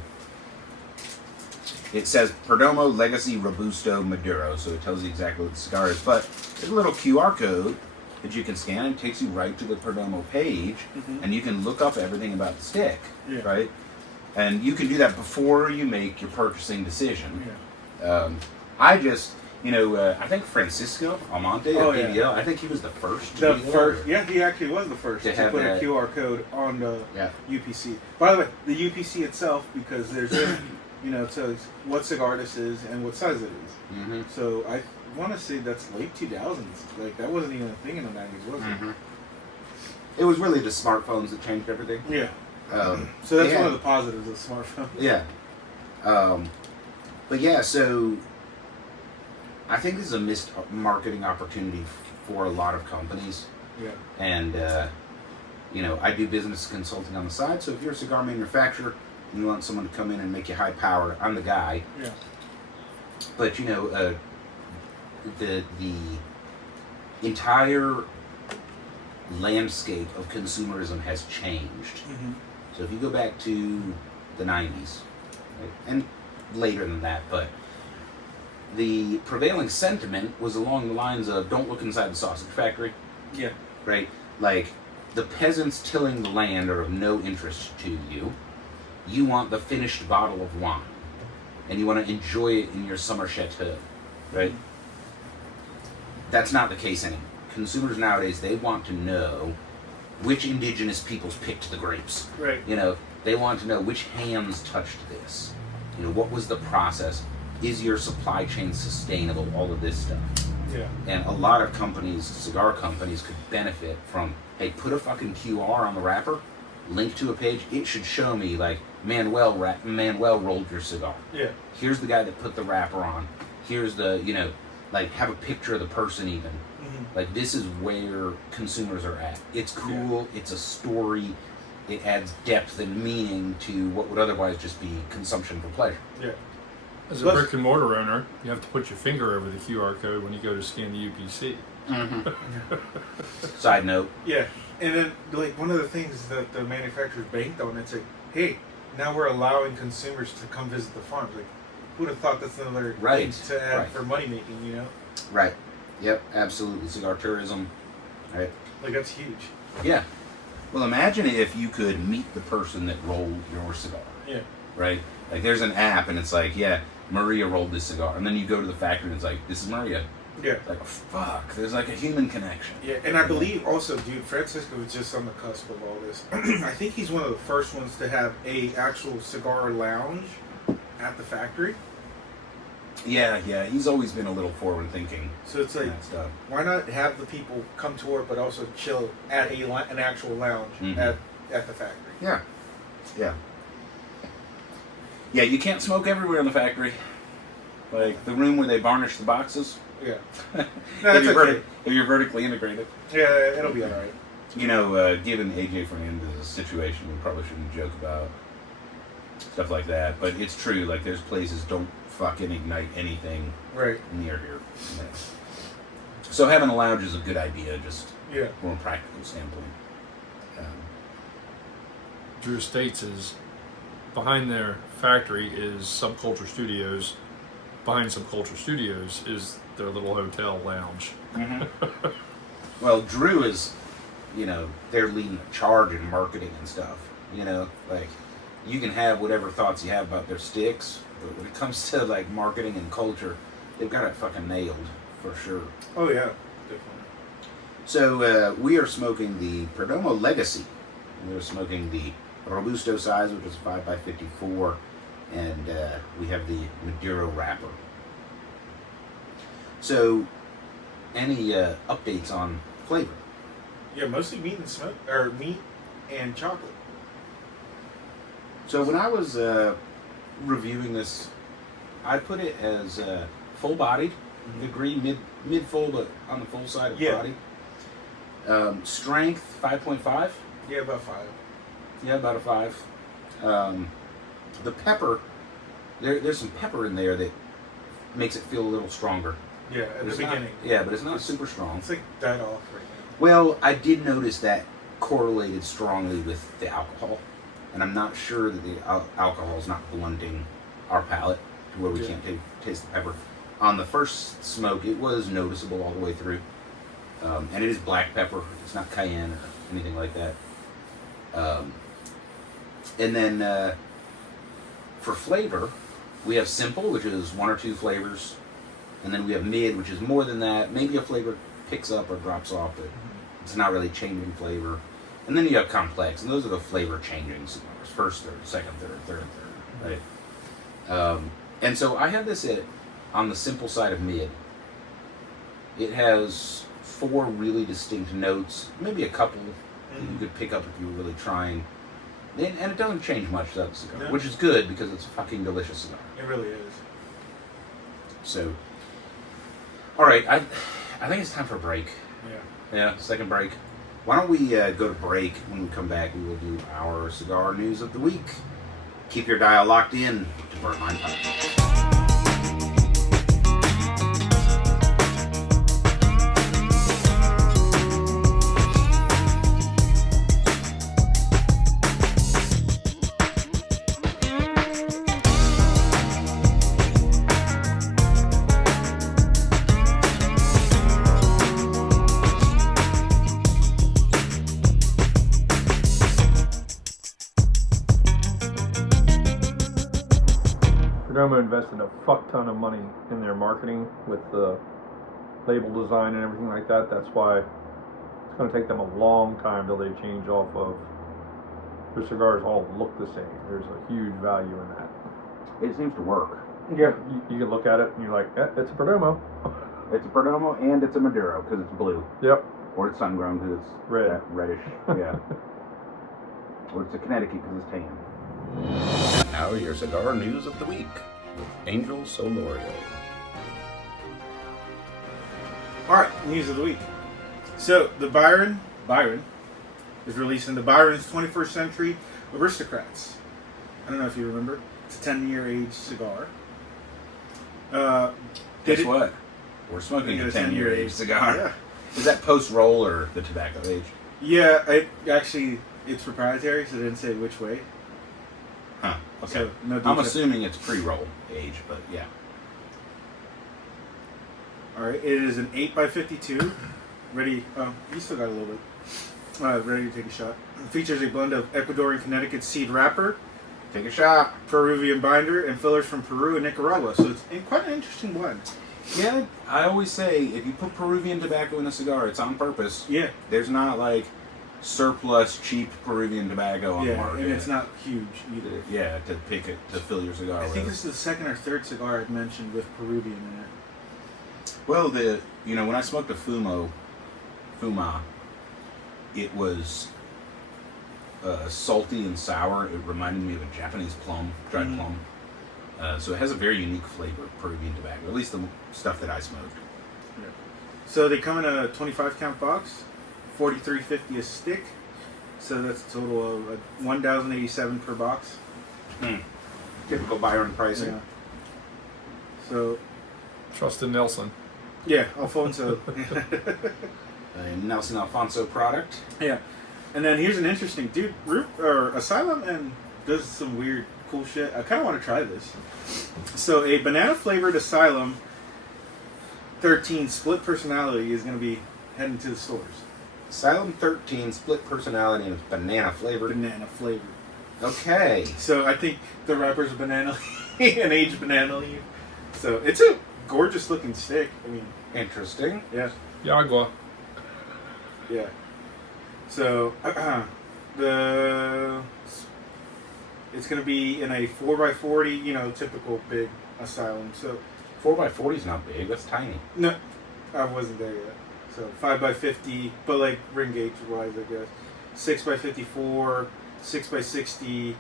it says Perdomo Legacy Robusto Maduro, so it tells you exactly what the cigar is. But there's a little QR code that you can scan, and it takes you right to the Perdomo page, and you can look up everything about the stick, right? And you can do that before you make your purchasing decision. Yeah. I just, I think Francisco Almonte at BDL, I think he was the first. Yeah, he actually was the first to put a QR code on the UPC. By the way, the UPC itself, because there's it tells what cigar this is and what size it is. So I want to say that's late 2000s. Like, that wasn't even a thing in the 90s, was it? It was really the smartphones that changed everything. Yeah. So that's one of the positives of smartphones. Yeah. But yeah, so I think this is a missed marketing opportunity for a lot of companies. Yeah. And, I do business consulting on the side, so if you're a cigar manufacturer and you want someone to come in and make you high power, I'm the guy. Yeah. But, the entire landscape of consumerism has changed. So if you go back to the 90s, right, and later than that, but the prevailing sentiment was along the lines of don't look inside the sausage factory. Yeah. Right? Like, the peasants tilling the land are of no interest to you. You want the finished bottle of wine, and you want to enjoy it in your summer chateau, right? That's not the case anymore. Consumers nowadays, they want to know which indigenous peoples picked the grapes. Right. They want to know which hands touched this. What was the process? Is your supply chain sustainable? All of this stuff. Yeah. And a lot of companies, cigar companies, could benefit from, hey, put a fucking QR on the wrapper, link to a page. It should show me, like, Manuel rolled your cigar. Yeah. Here's the guy that put the wrapper on. Here's the, have a picture of the person even. Like, this is where consumers are at. It's cool. It's a story. It adds depth and meaning to what would otherwise just be consumption for pleasure. Yeah. As a brick and mortar owner, you have to put your finger over the QR code when you go to scan the UPC. Side note. Yeah. And then, like, one of the things that the manufacturers banked on, it's like, hey, now we're allowing consumers to come visit the farms. Like, who'd have thought that's another thing to add for money making, Right. Yep, absolutely. Cigar tourism. Right. Like, that's huge. Yeah. Well, imagine if you could meet the person that rolled your cigar. Yeah. Right? Like, there's an app, and it's like, Maria rolled this cigar. And then you go to the factory and it's like, this is Maria. Yeah. Like, oh, fuck, there's like a human connection. Yeah, and I believe also, dude, Francisco was just on the cusp of all this. I think he's one of the first ones to have a actual cigar lounge at the factory. Yeah, he's always been a little forward thinking. So it's like, stuff. why not have the people come to work but also chill at an actual lounge at the factory? Yeah. Yeah, you can't smoke everywhere in the factory. Like the room where they varnish the boxes. Yeah. if, That's you're okay. if you're vertically integrated. Yeah, it'll be alright. You know, given AJ Fernandez's situation, we probably shouldn't joke about stuff like that. But it's true. Like, there's places don't fucking ignite anything Right. near here. Yeah. So having a lounge is a good idea, just from a practical standpoint. Drew Estates is behind their factory is Subculture Studios. Behind Subculture Studios is their little hotel lounge. Well, Drew is, you know, they're leading a charge in marketing and stuff. You know, like, you can have whatever thoughts you have about their sticks, but when it comes to, like, marketing and culture, they've got it fucking nailed, for sure. Oh, yeah. Definitely. So, we are smoking the Perdomo Legacy. We're smoking the robusto size, which is 5x54, and we have the maduro wrapper. So, any updates on flavor? Yeah, mostly meat and smoke, or meat and chocolate. So when I was reviewing this, I put it as full-bodied, degree mid-full on the full side of the body. Strength 5.5. Yeah, about 5. Yeah, about a 5. The pepper, there's some pepper in there that makes it feel a little stronger. Yeah, at the beginning. Yeah, but it's not super strong. It's like died off right now. Well, I did notice that correlated strongly with the alcohol, and I'm not sure that the alcohol is not blunting our palate to where we can't taste the pepper. On the first smoke, it was noticeable all the way through, and it is black pepper. It's not cayenne or anything like that. And then for flavor, we have simple, which is 1 or 2 flavors. And then we have mid, which is more than that. Maybe a flavor picks up or drops off, but it's not really changing flavor. And then you have complex, and those are the flavor changing cigars. First, third, second, third, right? And so I have this on the simple side of mid. It has 4 really distinct notes, maybe a couple that you could pick up if you were really trying. And it doesn't change much throughout the cigar, which is good because it's a fucking delicious cigar. It really is. So, all right, I think it's time for a break. Yeah. Second break. Why don't we go to break? When we come back, we will do our cigar news of the week. Keep your dial locked in to Burnt Line Podcast. Perdomo invested a fuck ton of money in their marketing with the label design and everything like that. That's why it's going to take them a long time till they change off of their cigars all look the same. There's a huge value in that. It seems to work. Yeah. You can look at it and you're like, it's a Perdomo. It's a Perdomo and it's a Maduro because it's blue. Yep. Or it's sun-grown because it's Red. that reddish. Yeah. Or it's a Connecticut because it's tan. And now your cigar news of the week with Angel Solorio. Alright, news of the week. So, the Byron is releasing the Byron's 21st Century Aristocrats. I don't know if you remember. It's a 10-year aged cigar. Guess what? We're smoking a 10-year aged cigar. Yeah. Is that post-roll or the tobacco age? Yeah, it's proprietary, so it didn't say which way. Huh. Okay. So, no I'm detail. assuming it's pre-roll age, but yeah. Alright, it is an 8x52. Ready, you still got a little bit. Ready to take a shot. It features a blend of Ecuadorian Connecticut seed wrapper, Take a shot. Peruvian binder and fillers from Peru and Nicaragua. So it's quite an interesting blend. Yeah, I always say if you put Peruvian tobacco in a cigar, it's on purpose. Yeah. There's not like surplus cheap Peruvian tobacco on the market. And it's not huge either. Yeah, to pick it to fill your cigar I with. think this is the second or third cigar I've mentioned with Peruvian in it. Well, when I smoked a Fuma, it was salty and sour. It reminded me of a Japanese plum, dried plum. So it has a very unique flavor, Peruvian tobacco. At least the stuff that I smoked. Yeah. So they come in a 25 count box, $43.50 a stick. So that's a total of $1,087 per box. Typical Byron pricing. Yeah. So Trust in Nelson. yeah, Alfonso. A Nelson Alfonso product. Yeah. And then here's an interesting dude. Asylum and does some weird, cool shit. I kind of want to try this. So a banana flavored Asylum 13 split personality is going to be heading to the stores. Asylum 13 split personality and it's banana flavored. Banana flavored. Okay. So I think the wrapper's a banana, an aged banana leaf. So it's a gorgeous looking stick. I mean, Interesting. yeah. Yagua. Yeah. So it's going to be in a 4x40, typical big Asylum. So 4x40 is not big. That's tiny. no, I wasn't there yet. So 5x50, but like ring gauge wise, I guess. 6x54, 6x60.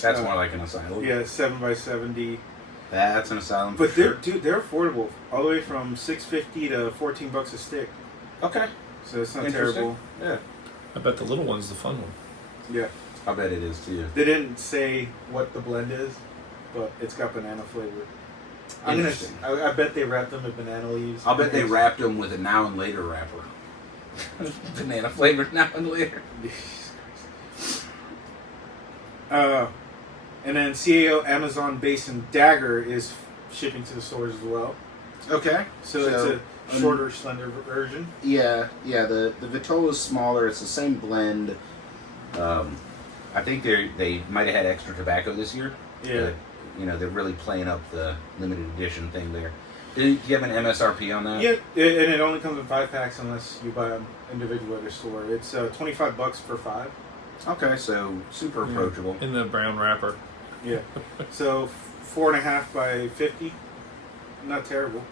That's more like an Asylum. Yeah, 7x70. That's an Asylum. But for they're affordable, all the way from $6.50 to $14 a stick. Okay. So it's not Interesting. terrible. Yeah. I bet the little one's the fun one. Yeah. I bet it is too. They didn't say what the blend is, but it's got banana flavor. Interesting. I bet they wrapped them with banana leaves. I'll bet they wrapped them with a now and later wrapper. Banana flavored now and later. And then CAO Amazon Basin Dagger is shipping to the stores as well. Okay. So it's a shorter, slender version. Yeah. The Vitola is smaller. It's the same blend. I think they might have had extra tobacco this year. Yeah. But, they're really playing up the limited edition thing there. Do you have an MSRP on that? Yeah, and it only comes in 5-packs unless you buy them individually at a store. It's $25 for 5. Okay, so super approachable. In the brown wrapper. Yeah. So 4.5 by 50. Not terrible.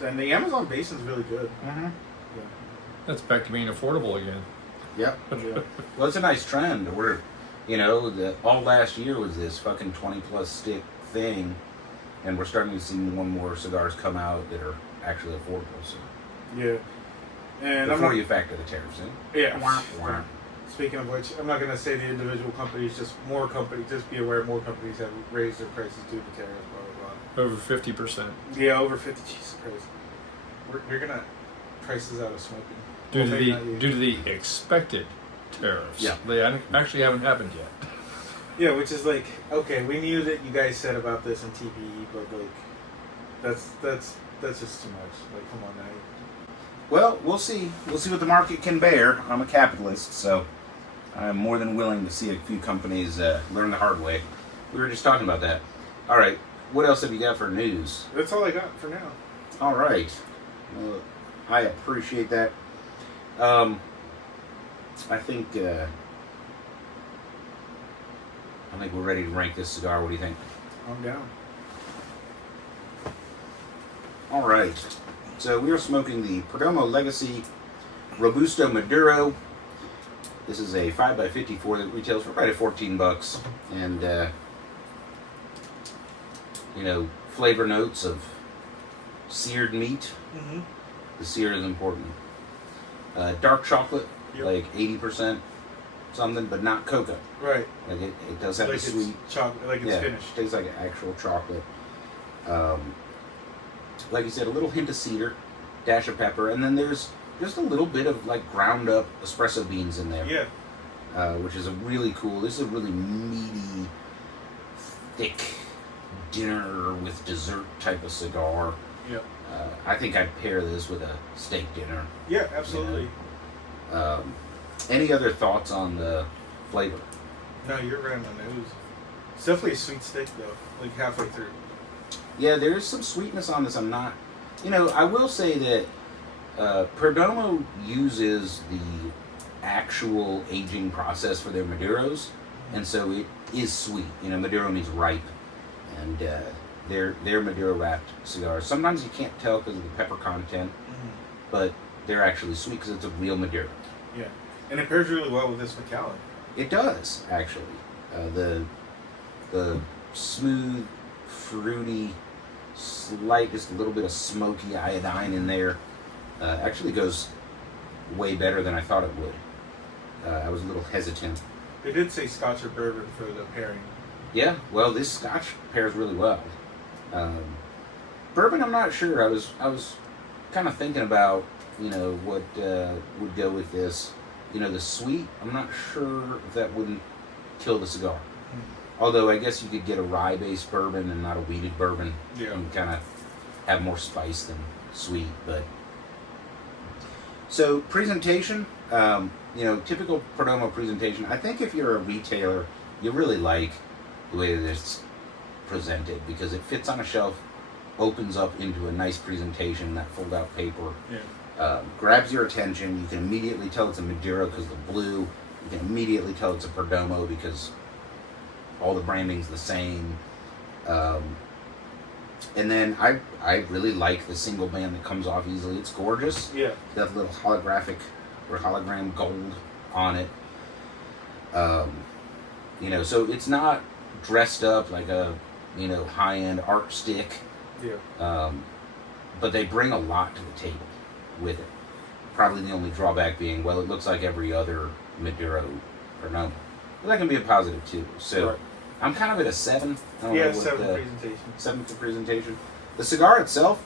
So, and the Amazon Basin's really good. Mm-hmm. Yeah. That's back to being affordable again. Yep. Yeah. Well, it's a nice trend. All last year was this fucking 20+ stick thing, and we're starting to see more and more cigars come out that are actually affordable. So Yeah. And before you factor the tariffs in. Yeah. Speaking of which, I'm not going to say the individual companies, just be aware more companies have raised their prices due to tariffs, blah, blah, Over 50%. blah. Yeah, over 50, Jesus Christ. You're going to prices out of smoking. Due Well, to the expected tariffs. Yeah. They actually haven't happened yet. Yeah, which is like, okay, we knew that you guys said about this in TPE, but like, that's just too much. Like, come on now. Well, we'll see. We'll see what the market can bear. I'm a capitalist, so I'm more than willing to see a few companies learn the hard way. We were just talking about that. All right, what else have you got for news? That's all I got for now. All right. Well, I appreciate that. I think we're ready to rank this cigar. What do you think? I'm down. All right. So we are smoking the Perdomo Legacy Robusto Maduro. This is a 5x54 that retails for right at $14, and flavor notes of seared meat. Mm-hmm. The sear is important. Dark chocolate, Yep. like 80% something, but not cocoa. Right. Like it does have Like the sweet. it's chocolate, like it's finished. Tastes like actual chocolate. Like you said, a little hint of cedar, dash of pepper, and then there's just a little bit of like ground up espresso beans in there. Yeah. Which is a really cool. This is a really meaty, thick dinner with dessert type of cigar. Yeah. I think I'd pair this with a steak dinner. Yeah, absolutely. Any other thoughts on the flavor? No, you're right on the nose. It's definitely a sweet stick, though, like halfway through. Yeah, there's some sweetness on this. I'm not, I will say that Perdomo uses the actual aging process for their Maduros, and so it is sweet. Maduro means ripe, and they're Maduro wrapped cigars. Sometimes you can't tell because of the pepper content, but they're actually sweet because it's a real Maduro. Yeah, and it pairs really well with this Macallan. It does, actually. The smooth, fruity, slight, just a little bit of smoky iodine in there actually goes way better than I thought it would. I was a little hesitant. They did say Scotch or bourbon for the pairing. Yeah, well, this Scotch pairs really well. Bourbon, I'm not sure. I was kind of thinking about, what would go with this. The sweet, I'm not sure if that wouldn't kill the cigar. Although I guess you could get a rye-based bourbon and not a wheated bourbon. Yeah. And kind of have more spice than sweet. But so presentation, typical Perdomo presentation. I think if you're a retailer, you really like the way that it's presented because it fits on a shelf, opens up into a nice presentation, that fold-out paper. Yeah. Grabs your attention. You can immediately tell it's a Maduro because the blue. You can immediately tell it's a Perdomo because all the branding's the same. And then I really like the single band that comes off easily. It's gorgeous. Yeah. It's got a little holographic or hologram gold on it. So it's not dressed up like a high-end art stick. Yeah. But they bring a lot to the table with it. Probably the only drawback being, well, it looks like every other Maduro Perdomo. But that can be a positive too. So Right. I'm kind of at a 7. I don't Yeah, know what 7 presentation. 7 for presentation. The cigar itself,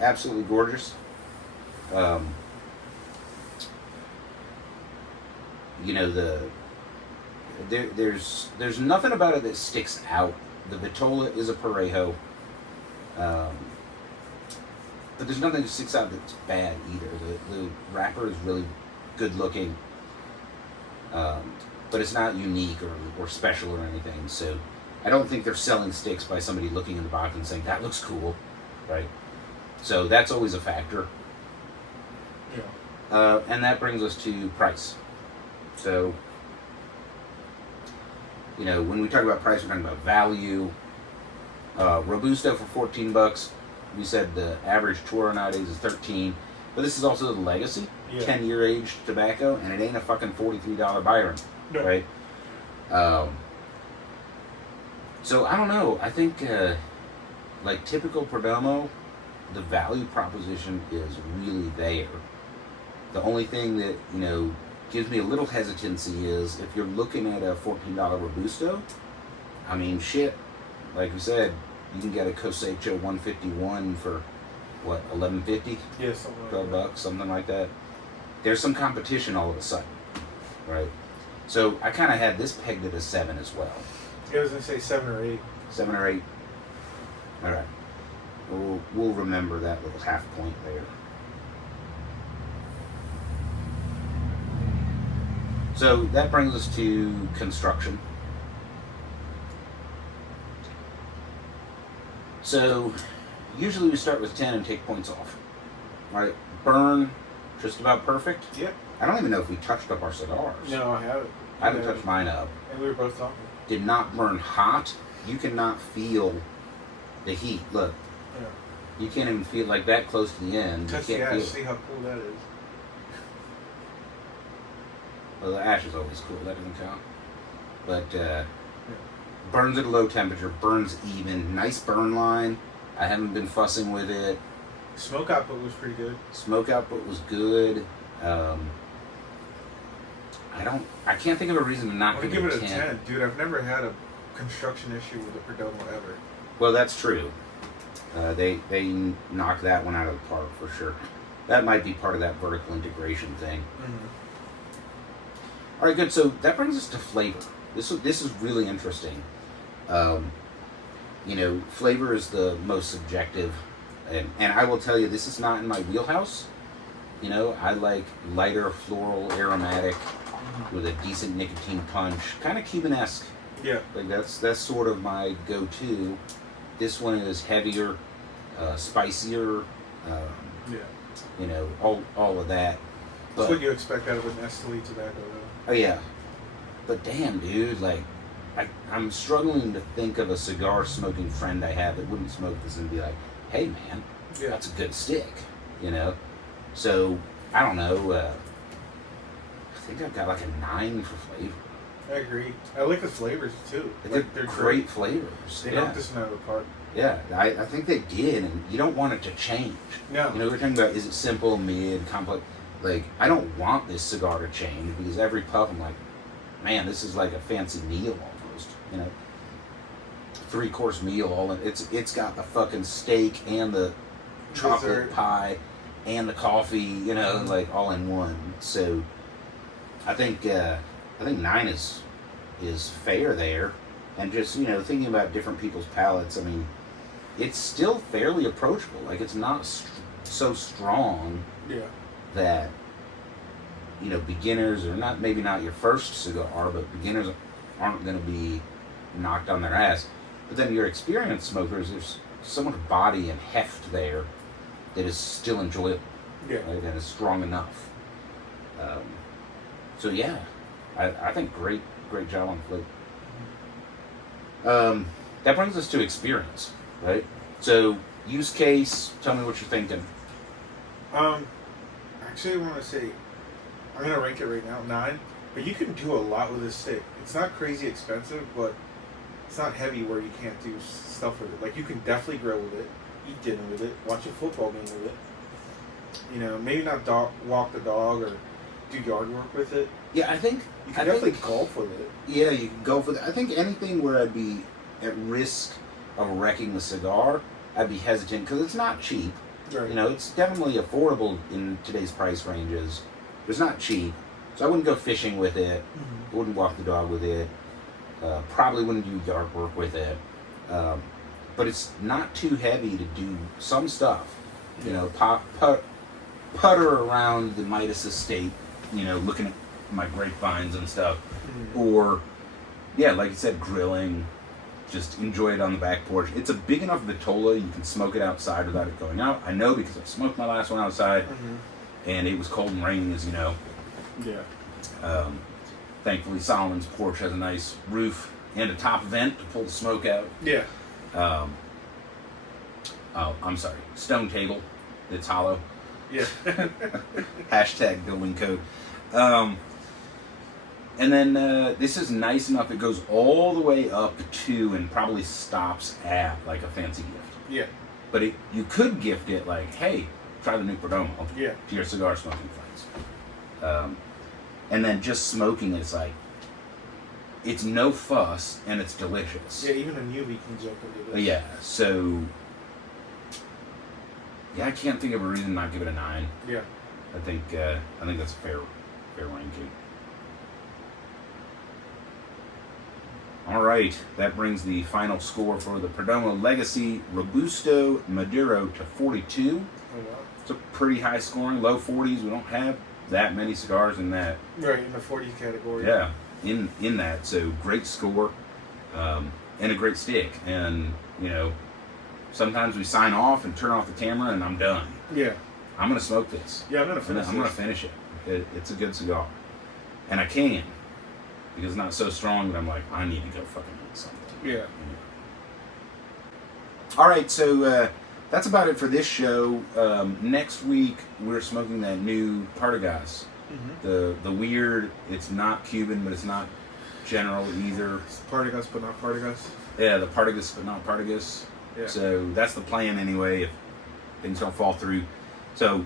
absolutely gorgeous. There's nothing about it that sticks out. The Vitola is a Parejo. But there's nothing that sticks out that's bad either. The wrapper is really good looking. But it's not unique or special or anything. So I don't think they're selling sticks by somebody looking in the box and saying, that looks cool, right? So that's always a factor. Yeah. And that brings us to price. So, when we talk about price, we're talking about value. Robusto for $14. We said the average Toro nowadays is $13. But this is also the Legacy, 10-year aged tobacco, and it ain't a fucking $43 Byron, No. right? So I don't know. I think like typical Perdomo, the value proposition is really there. The only thing that gives me a little hesitancy is if you're looking at a $14 Robusto. I mean, shit. Like we said, you can get a Cosecha 151 for what, $11.50? Yeah, something like $12, that. something like that. There's some competition all of a sudden, right? So I kind of had this pegged at a 7 as well. Yeah, I was gonna say 7 or 8. 7 or 8. All right. We'll remember that little half point there. So that brings us to construction. So usually we start with 10 and take points off. Right? Burn, just about perfect. Yep. I don't even know if we touched up our cigars. No, I haven't. I haven't touched mine up. And we were both talking. Did not burn hot. You cannot feel the heat. Look, Yeah. you can't even feel like that close to the end. Touch You the can't ash, feel. see how cool that is. Well, the ash is always cool. That doesn't count. But burns at a low temperature. Burns even. Nice burn line. I haven't been fussing with it. Smoke output was pretty good. Smoke output was good. I can't think of a reason to not I'm gonna give give it it a 10. Dude, I've never had a construction issue with a Perdomo ever. Well, that's true. They knocked that one out of the park for sure. That might be part of that vertical integration thing. Mm-hmm. All right, good. So that brings us to flavor. This is really interesting. Flavor is the most subjective, and I will tell you, this is not in my wheelhouse. I like lighter, floral, aromatic with a decent nicotine punch, kind of Cuban-esque. Yeah. Like that's sort of my go-to. This one is heavier, spicier. Yeah. You know, all of that. But, That's what you expect out of an Estelí tobacco, though. oh yeah. But damn, dude, like, I'm struggling to think of a cigar smoking friend I have that wouldn't smoke this and be like, hey man, Yeah. that's a good stick, you know? So, I don't know, I think I've got like a 9 for flavor. I agree. I like the flavors, too. They're Like, great flavors. They yeah. knocked this one out of the park. Yeah, I think they did, and you don't want it to change. No. You know, we're talking about, is it simple, mid, complex? Like, I don't want this cigar to change, because every puff I'm like, man, this is like a fancy meal almost, you know? 3-course meal, all in, it's got the fucking steak and the chocolate Dessert. pie and the coffee, you know, like all in one. So I think 9 is fair there. And just, you know, thinking about different people's palates, I mean, it's still fairly approachable. Like, it's not so strong Yeah. that, you know, beginners, or not, maybe not your first cigar, but beginners aren't going to be knocked on their ass. But then your experienced smokers, there's so much body and heft there that is still enjoyable. Yeah. Right? And is strong enough. So yeah, I think great job on the flavor. That brings us to experience, right? So use case, tell me what you're thinking. Actually, I want to say, I'm going to rank it right now, 9. But you can do a lot with this stick. It's not crazy expensive, but it's not heavy where you can't do stuff with it. Like, you can definitely grill with it, eat dinner with it, watch a football game with it. You know, maybe not walk the dog or do yard work with it. Yeah, I think You can definitely golf with it. Yeah, you can go for that. I think anything where I'd be at risk of wrecking the cigar, I'd be hesitant because it's not cheap. Right. You know, it's definitely affordable in today's price ranges. But it's not cheap, so I wouldn't go fishing with it. Mhm. Wouldn't walk the dog with it. Probably wouldn't do yard work with it. But it's not too heavy to do some stuff. You know, putter around the Midas estate. You know, looking at my grapevines and stuff. Or, yeah, like you said, grilling. Just enjoy it on the back porch. It's a big enough vitola, you can smoke it outside without it going out. I know because I smoked my last one outside, and it was cold and raining, as you know. Yeah. Thankfully, Solomon's porch has a nice roof and a top vent to pull the smoke out. Yeah. I'm sorry, stone table. It's hollow. Yeah. Hashtag building code. And then this is nice enough. It goes all the way up to and probably stops at like a fancy gift. Yeah. But you could gift it like, hey, try the new Perdomo Yeah. to your cigar smoking friends. And then just smoking it's like, it's no fuss and it's delicious. Yeah, even a newbie can jump into this. Yeah, so yeah, I can't think of a reason to not give it a 9. Yeah. I think that's a fair ranking. All right, that brings the final score for the Perdomo Legacy Robusto Maduro to 42. Oh, wow. It's a pretty high scoring, low 40s. We don't have that many cigars in that. Right, in the 40 category. Yeah, in that. So great score, and a great stick. And you know, sometimes we sign off and turn off the camera, and I'm done. Yeah. I'm gonna smoke this. Yeah, I'm gonna finish I'm gonna finish it. It's a good cigar, and I can because it's not so strong that I'm like I need to go fucking eat something. Yeah. All right, so that's about it for this show. Next week we're smoking that new Partagas. The weird. It's not Cuban, but it's not General either. It's Partagas, but not Partagas. Yeah, the Partagas, but not Partagas. Yeah. So that's the plan anyway. If things don't fall through, so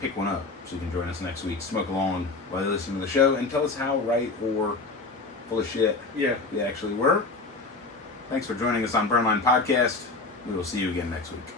pick one up so you can join us next week. Smoke along while you listen to the show and tell us how right or full of shit Yeah. we actually were. Thanks for joining us on Burnline Podcast. We will see you again next week.